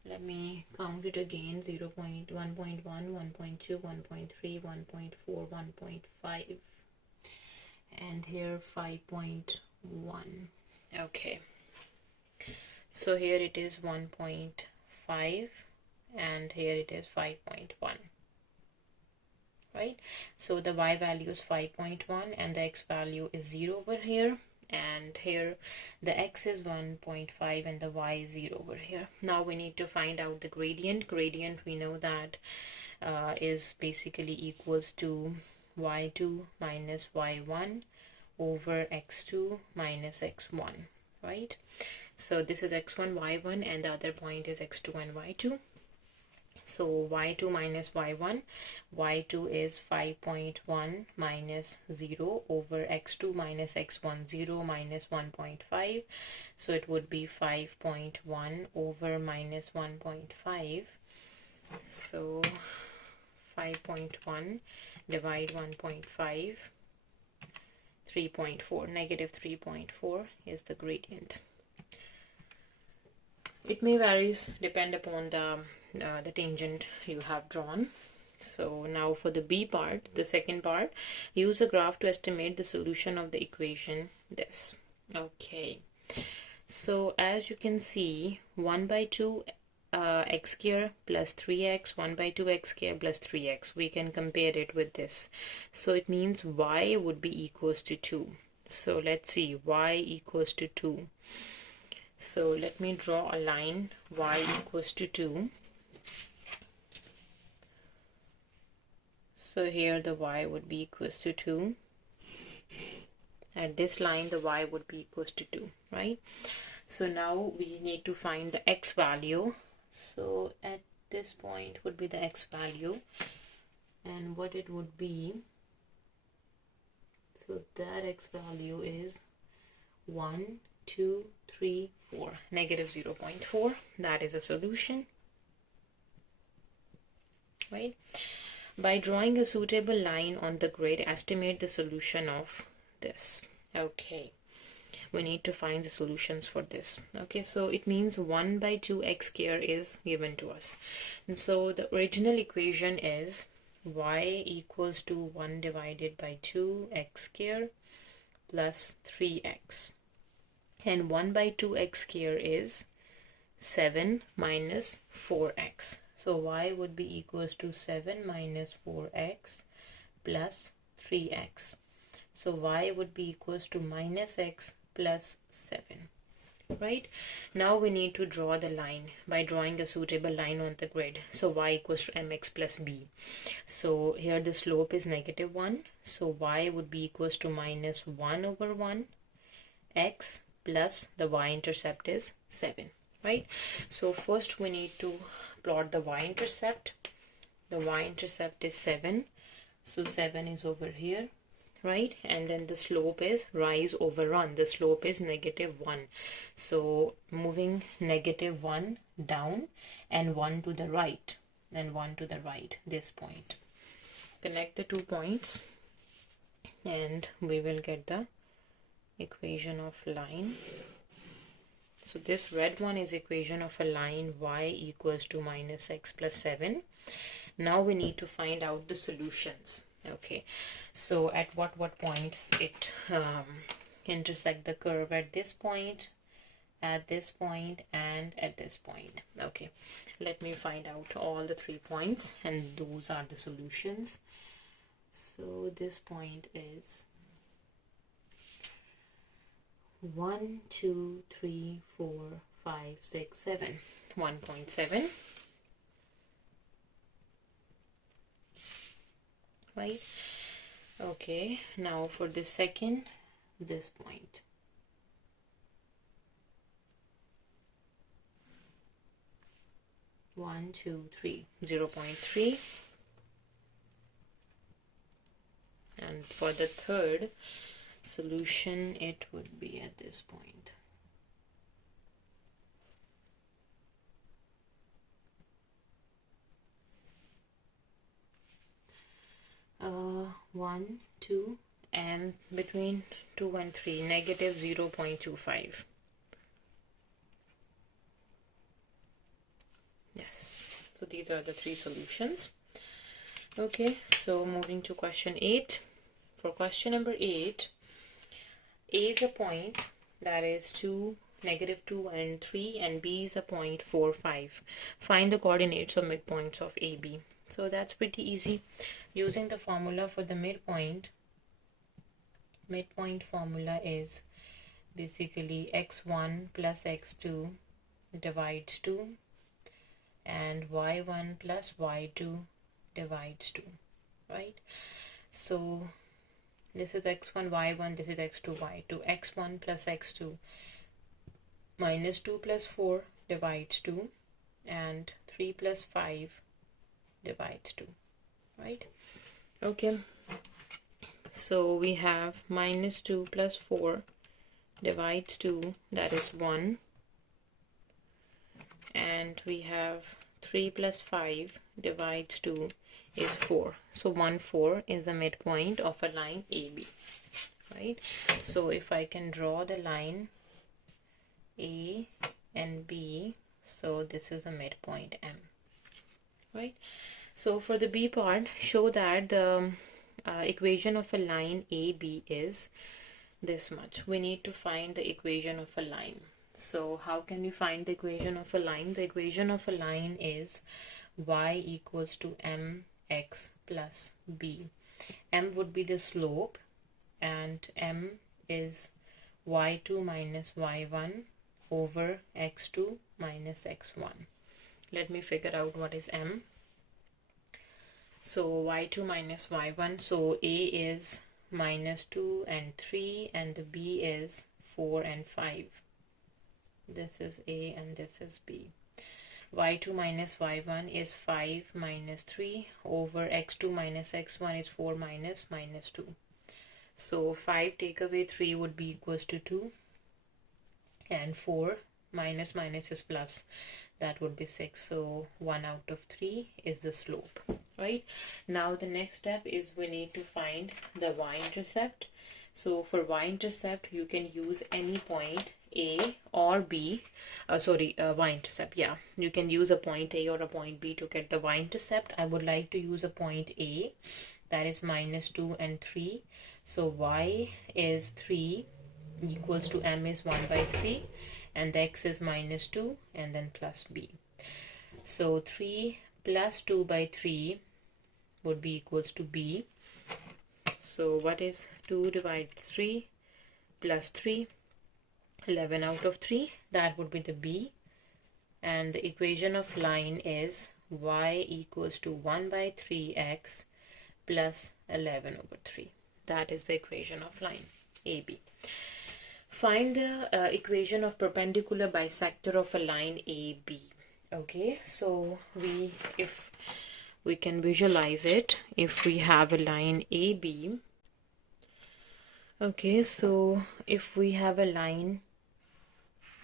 Let me count it again. 0.1.1, 1.1, 1.2, 1.3, 1.4, 1.5, and here 5.1. Okay, so here it is 1.5 and here it is 5.1, right? So the y value is 5.1 and the x value is 0 over here, and here the x is 1.5 and the y is 0 over here. Now we need to find out the gradient. Gradient, we know that is basically equals to y2 minus y1 over x2 minus x1, right? So this is x1, y1, and the other point is x2 and y2. So y2 minus y1, y2 is 5.1 minus 0 over x2 minus x1, 0 minus 1.5. So it would be 5.1 over minus 1.5. So 5.1 divide 1.5, 3.4, negative 3.4 is the gradient. It may varies depend upon the tangent you have drawn. So now for the B part, the second part, use a graph to estimate the solution of the equation this. Okay, so as you can see, 1 by 2 x square plus 3x, 1 by 2 x square plus 3x, we can compare it with this. So it means y would be equals to 2. So let's see, y equals to 2. So let me draw a line, y equals to 2. So here the y would be equals to 2. At this line the y would be equals to 2, right? So now we need to find the x value. So at this point would be the x value, and what it would be, so that x value is 1, 2, 3, 4, negative 0.4. That is a solution, right? By drawing a suitable line on the grid, estimate the solution of this. Okay, we need to find the solutions for this. Okay, so it means 1 by 2 x square is given to us, and so the original equation is y equals to 1 divided by 2 x square plus 3x, and 1 by 2 x square is 7 minus 4x. So y would be equals to 7 minus 4x plus 3x. So y would be equals to minus x plus 7, right? Now we need to draw the line by drawing a suitable line on the grid. So y equals to mx plus b. So here the slope is negative 1. So y would be equals to minus 1 over 1 x plus the y-intercept is 7, right? So first we need to plot the y-intercept. The y-intercept is 7. So 7 is over here, right? And then the slope is rise over run. The slope is negative 1. So moving negative 1 down and 1 to the right, and 1 to the right, this point. Connect the 2 points and we will get the equation of line. So this red one is equation of a line y equals to minus x plus 7. Now we need to find out the solutions. Okay, so at what points it intersect the curve, at this point, at this point, and at this point. Okay, let me find out all the 3 points, and those are the solutions. So this point is 1, 2, 3, 4, 5, 6, 7. 1.7. Right? Okay, now for the second, this point. One, 2, 3, 0.3. And for the third solution, it would be at this point. One, 2, and between 2 and 3, negative 0.25. Yes, so these are the 3 solutions. Okay, so moving to question 8. For question number 8, A is a point that is 2, negative 2 and 3, and B is a point 4, 5. Find the coordinates of midpoints of AB. So that's pretty easy. Using the formula for the midpoint formula is basically x1 plus x2 divides 2, and y1 plus y2 divides 2, right? So this is x1, y1, this is x2, y2. x1 plus x2 minus 2 plus 4 divides 2, and 3 plus 5 divides 2, right? Okay, so we have minus 2 plus 4 divides 2, that is 1, and we have 3 plus 5 divides 2 is 4. So 1, 4 is the midpoint of a line AB, right? So if I can draw the line A and B, so this is the midpoint M, right? So for the B part, show that the equation of a line AB is this much. We need to find the equation of a line. So how can we find the equation of a line? The equation of a line is y equals to mx plus b. M would be the slope and m is y2 minus y1 over x2 minus x1. Let me figure out what is m. So y2 minus y1, so a is minus 2 and 3 and the b is 4 and 5. This is a and this is b. y2 minus y1 is 5 minus 3 over x2 minus x1 is 4 minus 2. So 5 take away 3 would be equals to 2 and 4 minus is plus, that would be 6. So 1 out of 3 is the slope. Right, now the next step is we need to find the y-intercept. So for y-intercept you can use any point A or B, y-intercept, yeah, you can use a point A or a point B to get the y-intercept. I would like to use a point A, that is minus 2 and 3. So y is 3 equals to m is 1 by 3 and the x is minus 2 and then plus b. So 3 plus 2 by 3 would be equals to b. So what is 2 divided 3 plus 3? 11 out of 3, that would be the b. And the equation of line is y equals to 1 by 3x plus 11 over 3. That is the equation of line AB. Find the equation of perpendicular bisector of a line AB. Okay, so if we can visualize it, if we have a line AB. Okay, so if we have a line,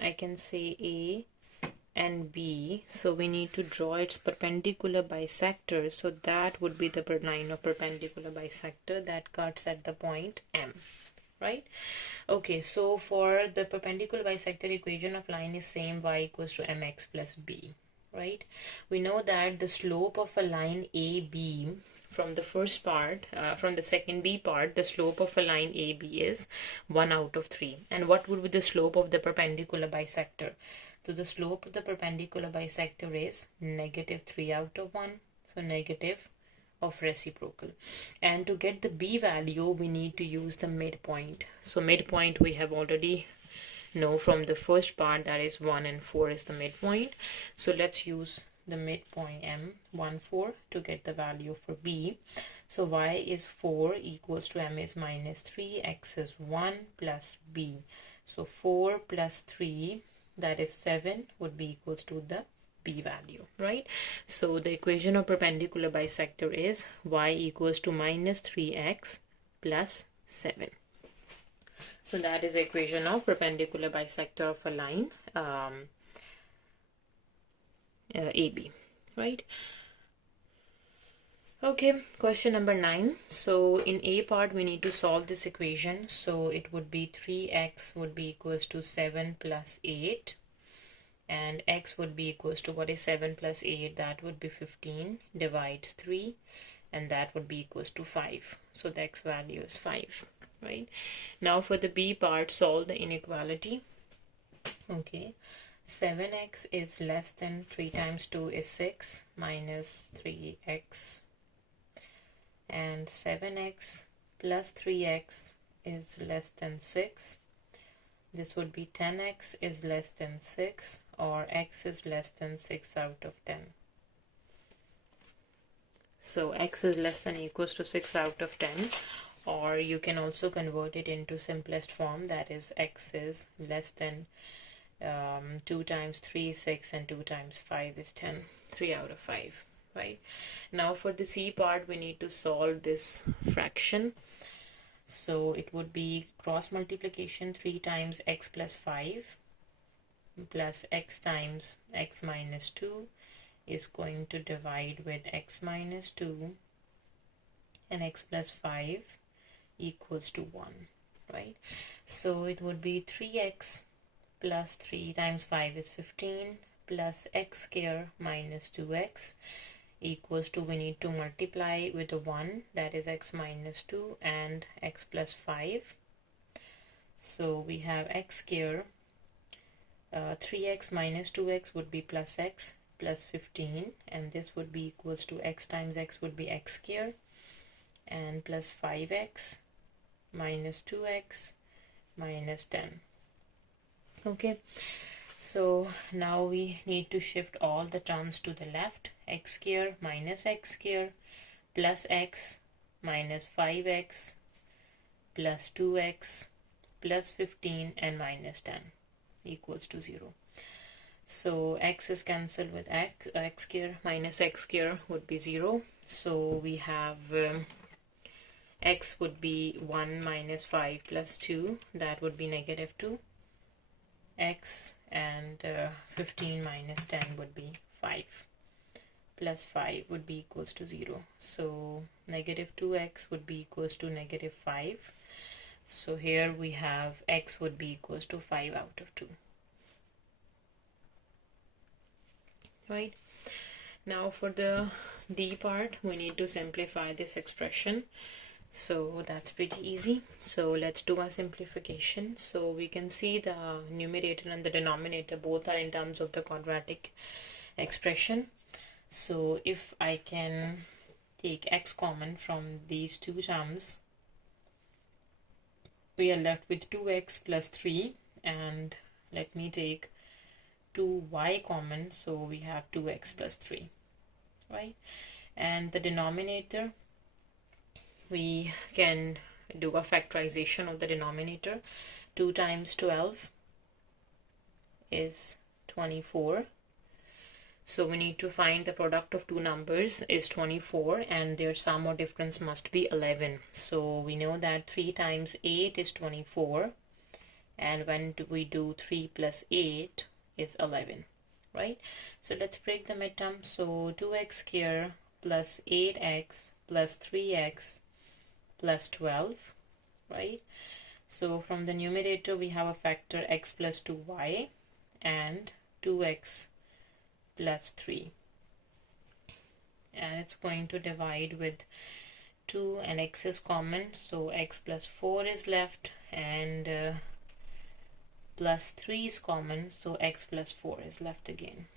I can say A and B, so we need to draw its perpendicular bisector. So that would be the line of perpendicular bisector that cuts at the point M, right? Okay, so for the perpendicular bisector, equation of line is same, y equals to mx plus b, right? We know that the slope of a line AB from the first part, from the second B part, the slope of a line AB is 1 out of 3. And what would be the slope of the perpendicular bisector? So the slope of the perpendicular bisector is negative 3 out of 1. So negative of reciprocal. And to get the B value, we need to use the midpoint. So midpoint we have already know from the first part, that is 1 and 4 is the midpoint. So let's use the midpoint m, 1, 4 to get the value for b. So y is 4 equals to m is minus 3, x is 1 plus b. So 4 plus 3, that is 7, would be equals to the b value, right? So the equation of perpendicular bisector is y equals to minus 3x plus 7. So that is the equation of perpendicular bisector of a line AB, right? Okay, question number 9. So in A part we need to solve this equation. So it would be 3x would be equals to 7 plus 8 and x would be equals to, what is 7 plus 8? That would be 15 divides 3 and that would be equals to 5. So the x value is 5, right? Now for the B part, solve the inequality. Okay, 7x is less than 3 times 2 is 6 minus 3x, and 7x plus 3x is less than 6. This would be 10x is less than 6, or x is less than 6 out of 10. So x is less than equals to 6 out of 10, or you can also convert it into simplest form, that is x is less than 2 times 3 is 6 and 2 times 5 is 10, 3 out of 5, right? Now for the C part, we need to solve this fraction. So it would be cross multiplication, 3 times x plus 5 plus x times x minus 2 is going to divide with x minus 2 and x plus 5 equals to 1, right? So it would be 3x plus 3 times 5 is 15 plus x square minus 2x equals to, we need to multiply with a 1, that is x minus 2 and x plus 5. So we have x square, 3x minus 2x would be plus x plus 15, and this would be equals to x times x would be x square, and plus 5x minus 2x minus 10. Okay, so now we need to shift all the terms to the left. X square minus x square plus x minus 5x plus 2x plus 15 and minus 10 equals to 0. So x is cancelled with x, x square minus x square would be 0. So we have x would be 1 minus 5 plus 2, that would be negative 2 x, and 15 minus 10 would be 5 plus 5 would be equals to 0. So negative 2x would be equals to negative 5. So here we have x would be equals to 5 out of 2. Right, now for the d part we need to simplify this expression. So that's pretty easy. So let's do a simplification. So we can see the numerator and the denominator both are in terms of the quadratic expression. So if I can take x common from these two terms, we are left with 2x plus 3, and let me take 2y common, so we have 2x plus 3, right? And the denominator, we can do a factorization of the denominator. 2 times 12 is 24. So we need to find the product of two numbers is 24, and their sum or difference must be 11. So we know that 3 times 8 is 24, and when we do 3 plus 8 is 11, right? So let's break the midterm. So 2x square plus 8x plus 3x plus 12, right? So from the numerator we have a factor x plus 2y and 2x plus 3, and it's going to divide with 2, and x is common, so x plus 4 is left, and plus 3 is common, so x plus 4 is left again.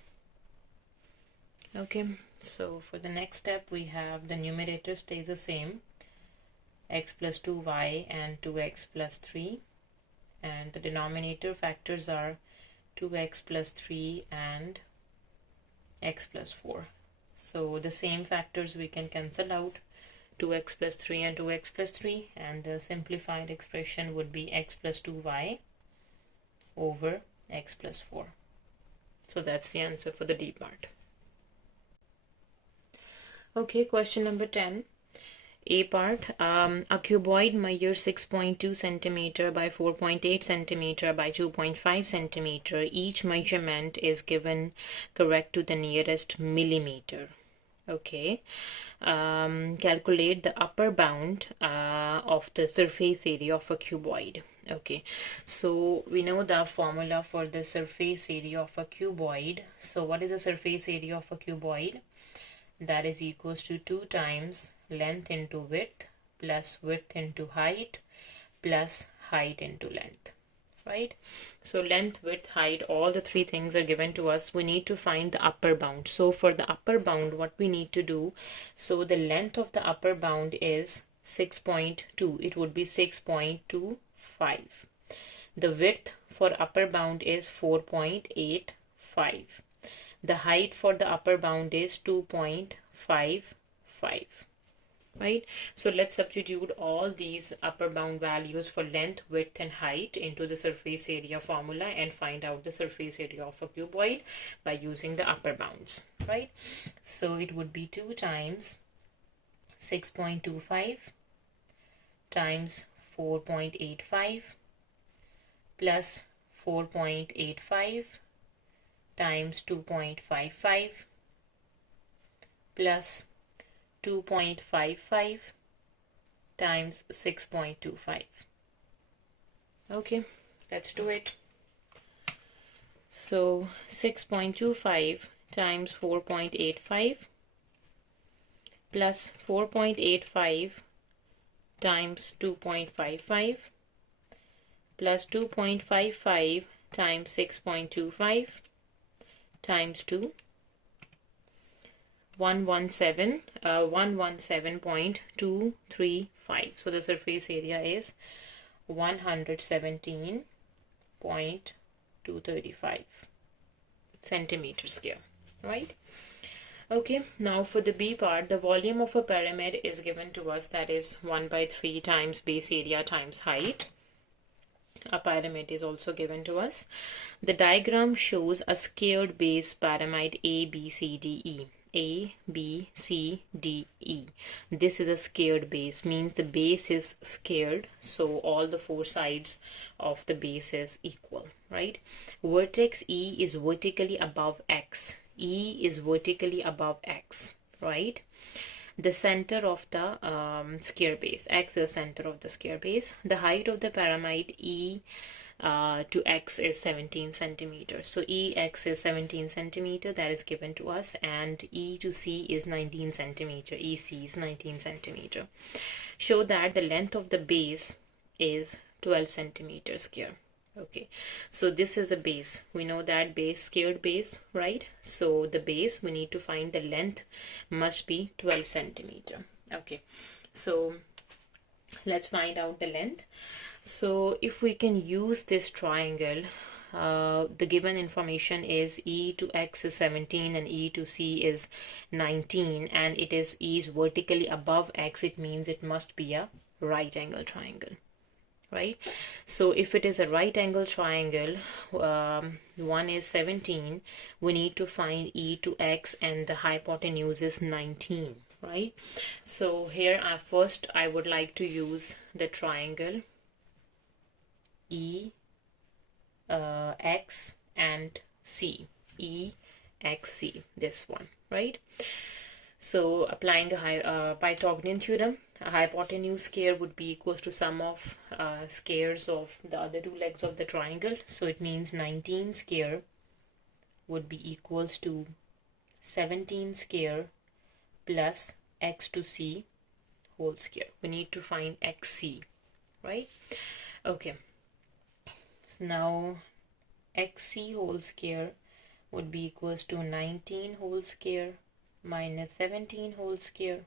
Okay, so for the next step we have the numerator stays the same, x plus 2y and 2x plus 3, and the denominator factors are 2x plus 3 and x plus 4. So the same factors we can cancel out, 2x plus 3 and 2x plus 3, and the simplified expression would be x plus 2y over x plus 4. So that's the answer for the D part. Okay, question number 10. A part, a cuboid measures 6.2 centimeter by 4.8 centimeter by 2.5 centimeter. Each measurement is given correct to the nearest millimeter. Okay, calculate the upper bound of the surface area of a cuboid. Okay, so we know the formula for the surface area of a cuboid. So what is the surface area of a cuboid? That is equals to 2 times length into width plus width into height plus height into length, right? So length, width, height, all the three things are given to us. We need to find the upper bound. So for the upper bound, what we need to do, so the length of the upper bound is 6.2. It would be 6.25. The width for upper bound is 4.85. The height for the upper bound is 2.55. Right, so let's substitute all these upper bound values for length, width and height into the surface area formula and find out the surface area of a cuboid by using the upper bounds, right? So it would be 2 times 6.25 times 4.85 plus 4.85 times 2.55 plus 2.55 times 6.25. Okay, let's do it. So 6.25 times 4.85 plus 4.85 times 2.55 plus 2.55 times 6.25 times 2, 117.235. So the surface area is 117.235 centimeter square, right? Okay, now for the B part, the volume of a pyramid is given to us, that is 1/3 times base area times height. A pyramid is also given to us. The diagram shows a squared base pyramid A, B, C, D, E. A, B, C, D, E. This is a squared base, means the base is squared, so all the four sides of the base is equal, right? Vertex E is vertically above X. E is vertically above X, right? The center of the square base, X is the center of the square base. The height of the pyramid E to X is 17 centimeters. So EX is 17 centimeter, that is given to us, and E to C is 19 centimeter. EC is 19 centimeter. Show that the length of the base is 12 centimeters square. Okay, so this is a base. We know that base, squared base, right? So the base, we need to find the length must be 12 centimeter. Okay, so let's find out the length. So if we can use this triangle, the given information is E to X is 17 and E to C is 19, and it is E is vertically above X. It means it must be a right angle triangle, right? So if it is a right angle triangle, one is 17, we need to find E to X, and the hypotenuse is 19, right? So here first I would like to use the triangle E, X and C. E, X, C, this one, right? So applying the Pythagorean theorem, a hypotenuse square would be equals to sum of squares of the other two legs of the triangle. So it means 19 square would be equals to 17 square plus X to C whole square. We need to find XC, right? Okay, so now XC whole square would be equals to 19 whole square minus 17 whole square,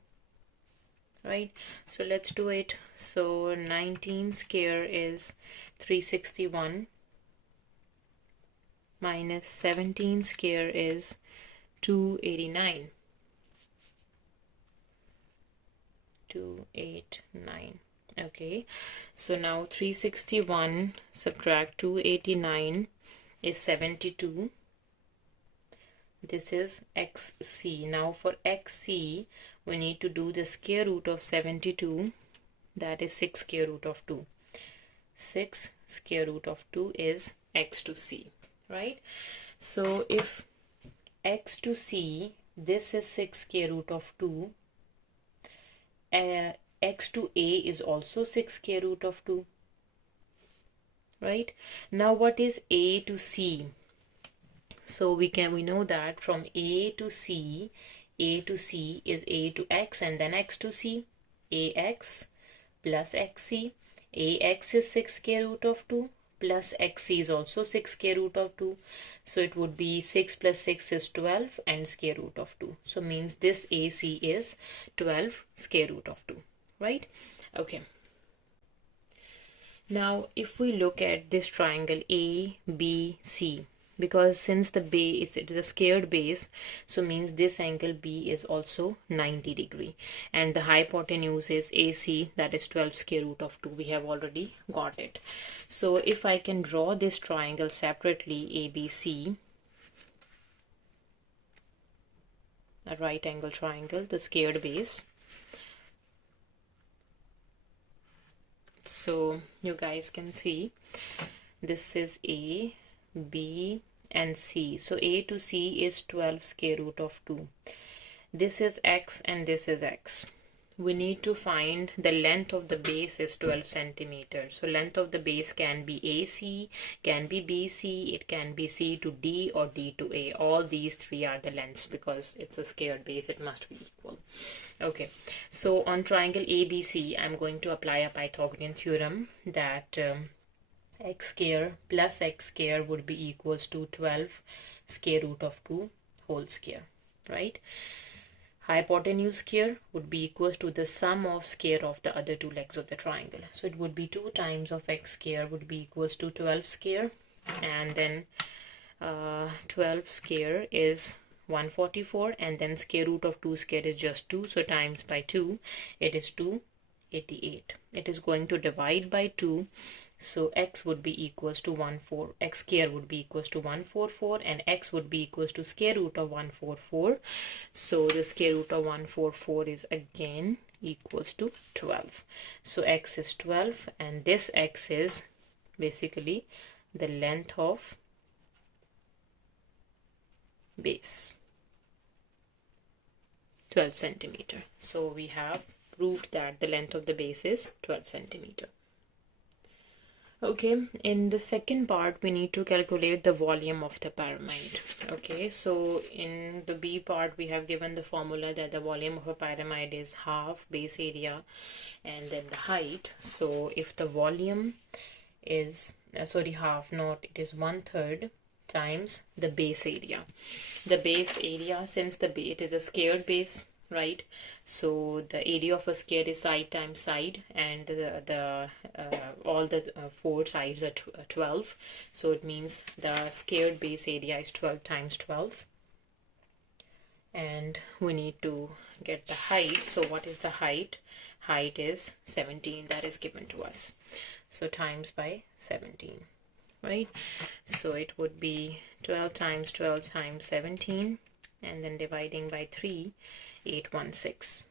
right? So let's do it. So 19 square is 361 minus 17 square is 289. 289. Okay, so now 361 subtract 289 is 72. This is XC. Now for XC, we need to do the square root of 72, that is 6 square root of 2. 6 square root of 2 is X to C, right? So if X to C, this is 6 square root of 2, X to A is also 6 square root of 2, right? Now what is A to C? So we know that from A to C is A to X and then X to C. AX plus XC. AX is 6 square root of 2 plus XC is also 6 square root of 2. So it would be 6 plus 6 is 12 and square root of 2. So means this AC is 12 square root of 2, right? Okay. Now if we look at this triangle ABC, because since the base, it is a squared base, so means this angle B is also 90 degree, and the hypotenuse is AC, that is 12 square root of 2. We have already got it. So if I can draw this triangle separately, ABC, a right angle triangle, the squared base. So you guys can see this is A, B and C. So A to C is 12 square root of 2. This is X and this is X. We need to find the length of the base is 12 centimeters. So length of the base can be AC, can be BC, it can be C to D or D to A. All these three are the lengths because it's a squared base, it must be equal. Okay, so on triangle ABC, I'm going to apply a Pythagorean theorem that x square plus x square would be equals to 12 square root of 2 whole square, right? Hypotenuse square would be equals to the sum of square of the other two legs of the triangle. So it would be 2 times of x square would be equals to 12 square, and then 12 square is 144, and then square root of 2 square is just 2, so times by 2 it is 288. It is going to divide by 2, so x would be equals to 14, x square would be equals to 144, and x would be equals to square root of 144. So the square root of 144 is again equals to 12. So x is 12, and this x is basically the length of base, 12 centimeter. So we have proved that the length of the base is 12 centimeter. Okay, in the second part we need to calculate the volume of the pyramid. Okay, so in the B part we have given the formula that the volume of a pyramid is half base area and then the height. So if the volume is half, not, it is 1/3 times the base area. The base area, since it is a squared base, right? So the area of a square is side times side, and all the four sides are 12. So it means the squared base area is 12 times 12. And we need to get the height. So what is the height? Height is 17, that is given to us. So times by 17, right? So it would be 12 times 12 times 17, and then dividing by 3, 816.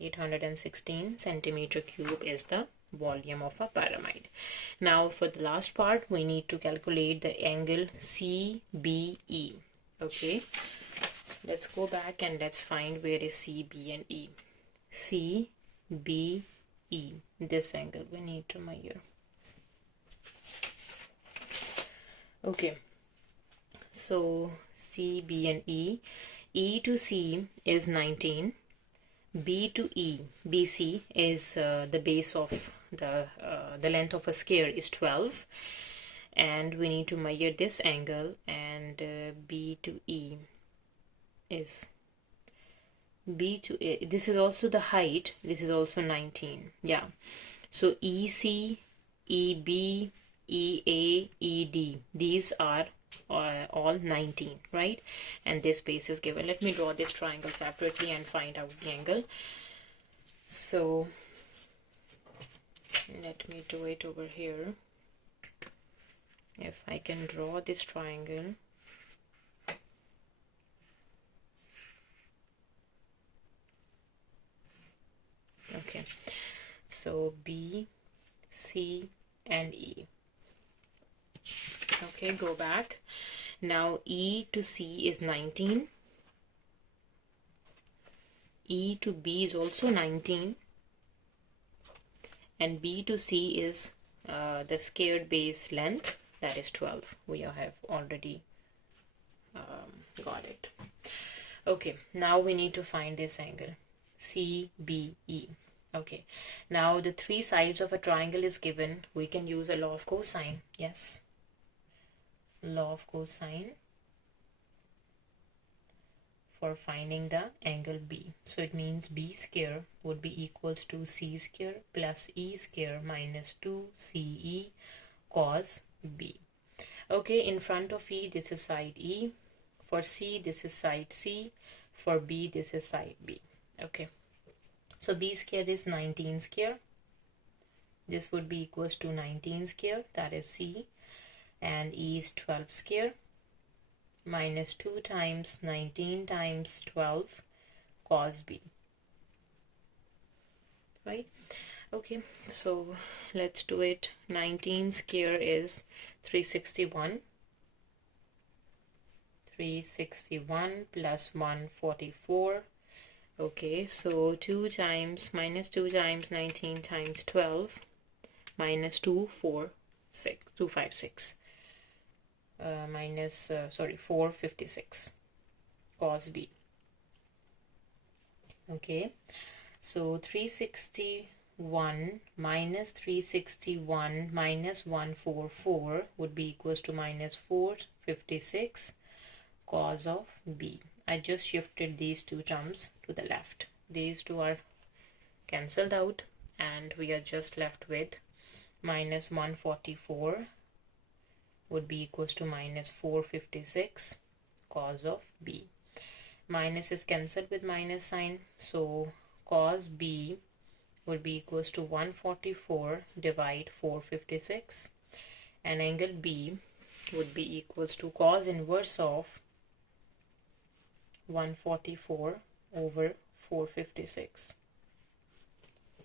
816 centimeter cube is the volume of a pyramid. Now for the last part we need to calculate the angle CBE. Okay, let's go back and let's find where is CB and E. CBE, this angle we need to measure. Okay, so C, B and E. E to C is 19. B to E, BC is the base of the length of a square is 12, and we need to measure this angle, and B to E is this is also the height, this is also 19. Yeah, so EC, EB, EA, ED, these are all 19, right? And this base is given. Let me draw this triangle separately and find out the angle. So let me do it over here. If I can draw this triangle, okay, so B, C and E. Okay, go back. Now E to C is 19. E to B is also 19. And B to C is the squared base length, that is 12. We have already got it. Okay, now we need to find this angle CBE. Okay, now the three sides of a triangle is given. We can use a law of cosine. Yes, law of cosine for finding the angle B. So it means B square would be equals to C square plus E square minus 2CE cos B. Okay, in front of E this is side E, for C this is side C, for B this is side B. Okay, so B square is 19 square. This would be equals to 19 square, that is C, and E is 12 square minus 2 times 19 times 12 cos B, right? Okay, so let's do it. 19 square is 361. 361 plus 144. Okay, so 2 times minus 2 times 19 times 12 minus 256 minus 456 cos B. Okay, so 360 1 minus 361 minus 144 would be equals to minus 456 cos of B. I just shifted these two terms to the left. These two are cancelled out and we are just left with minus 144 would be equals to minus 456 cos of B. Minus is cancelled with minus sign, so cos B would be equals to 144 divide 456, and angle B would be equals to cos inverse of 144 over 456.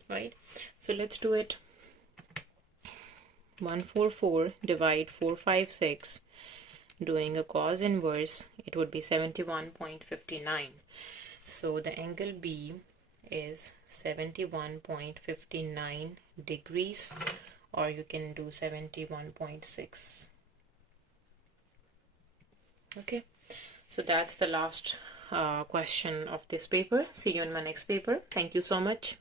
Right, so let's do it. 144 divide 456, doing a cos inverse, it would be 71.59. So the angle B is 71.59 degrees, or you can do 71.6. Okay, so that's the last question of this paper. See you in my next paper. Thank you so much.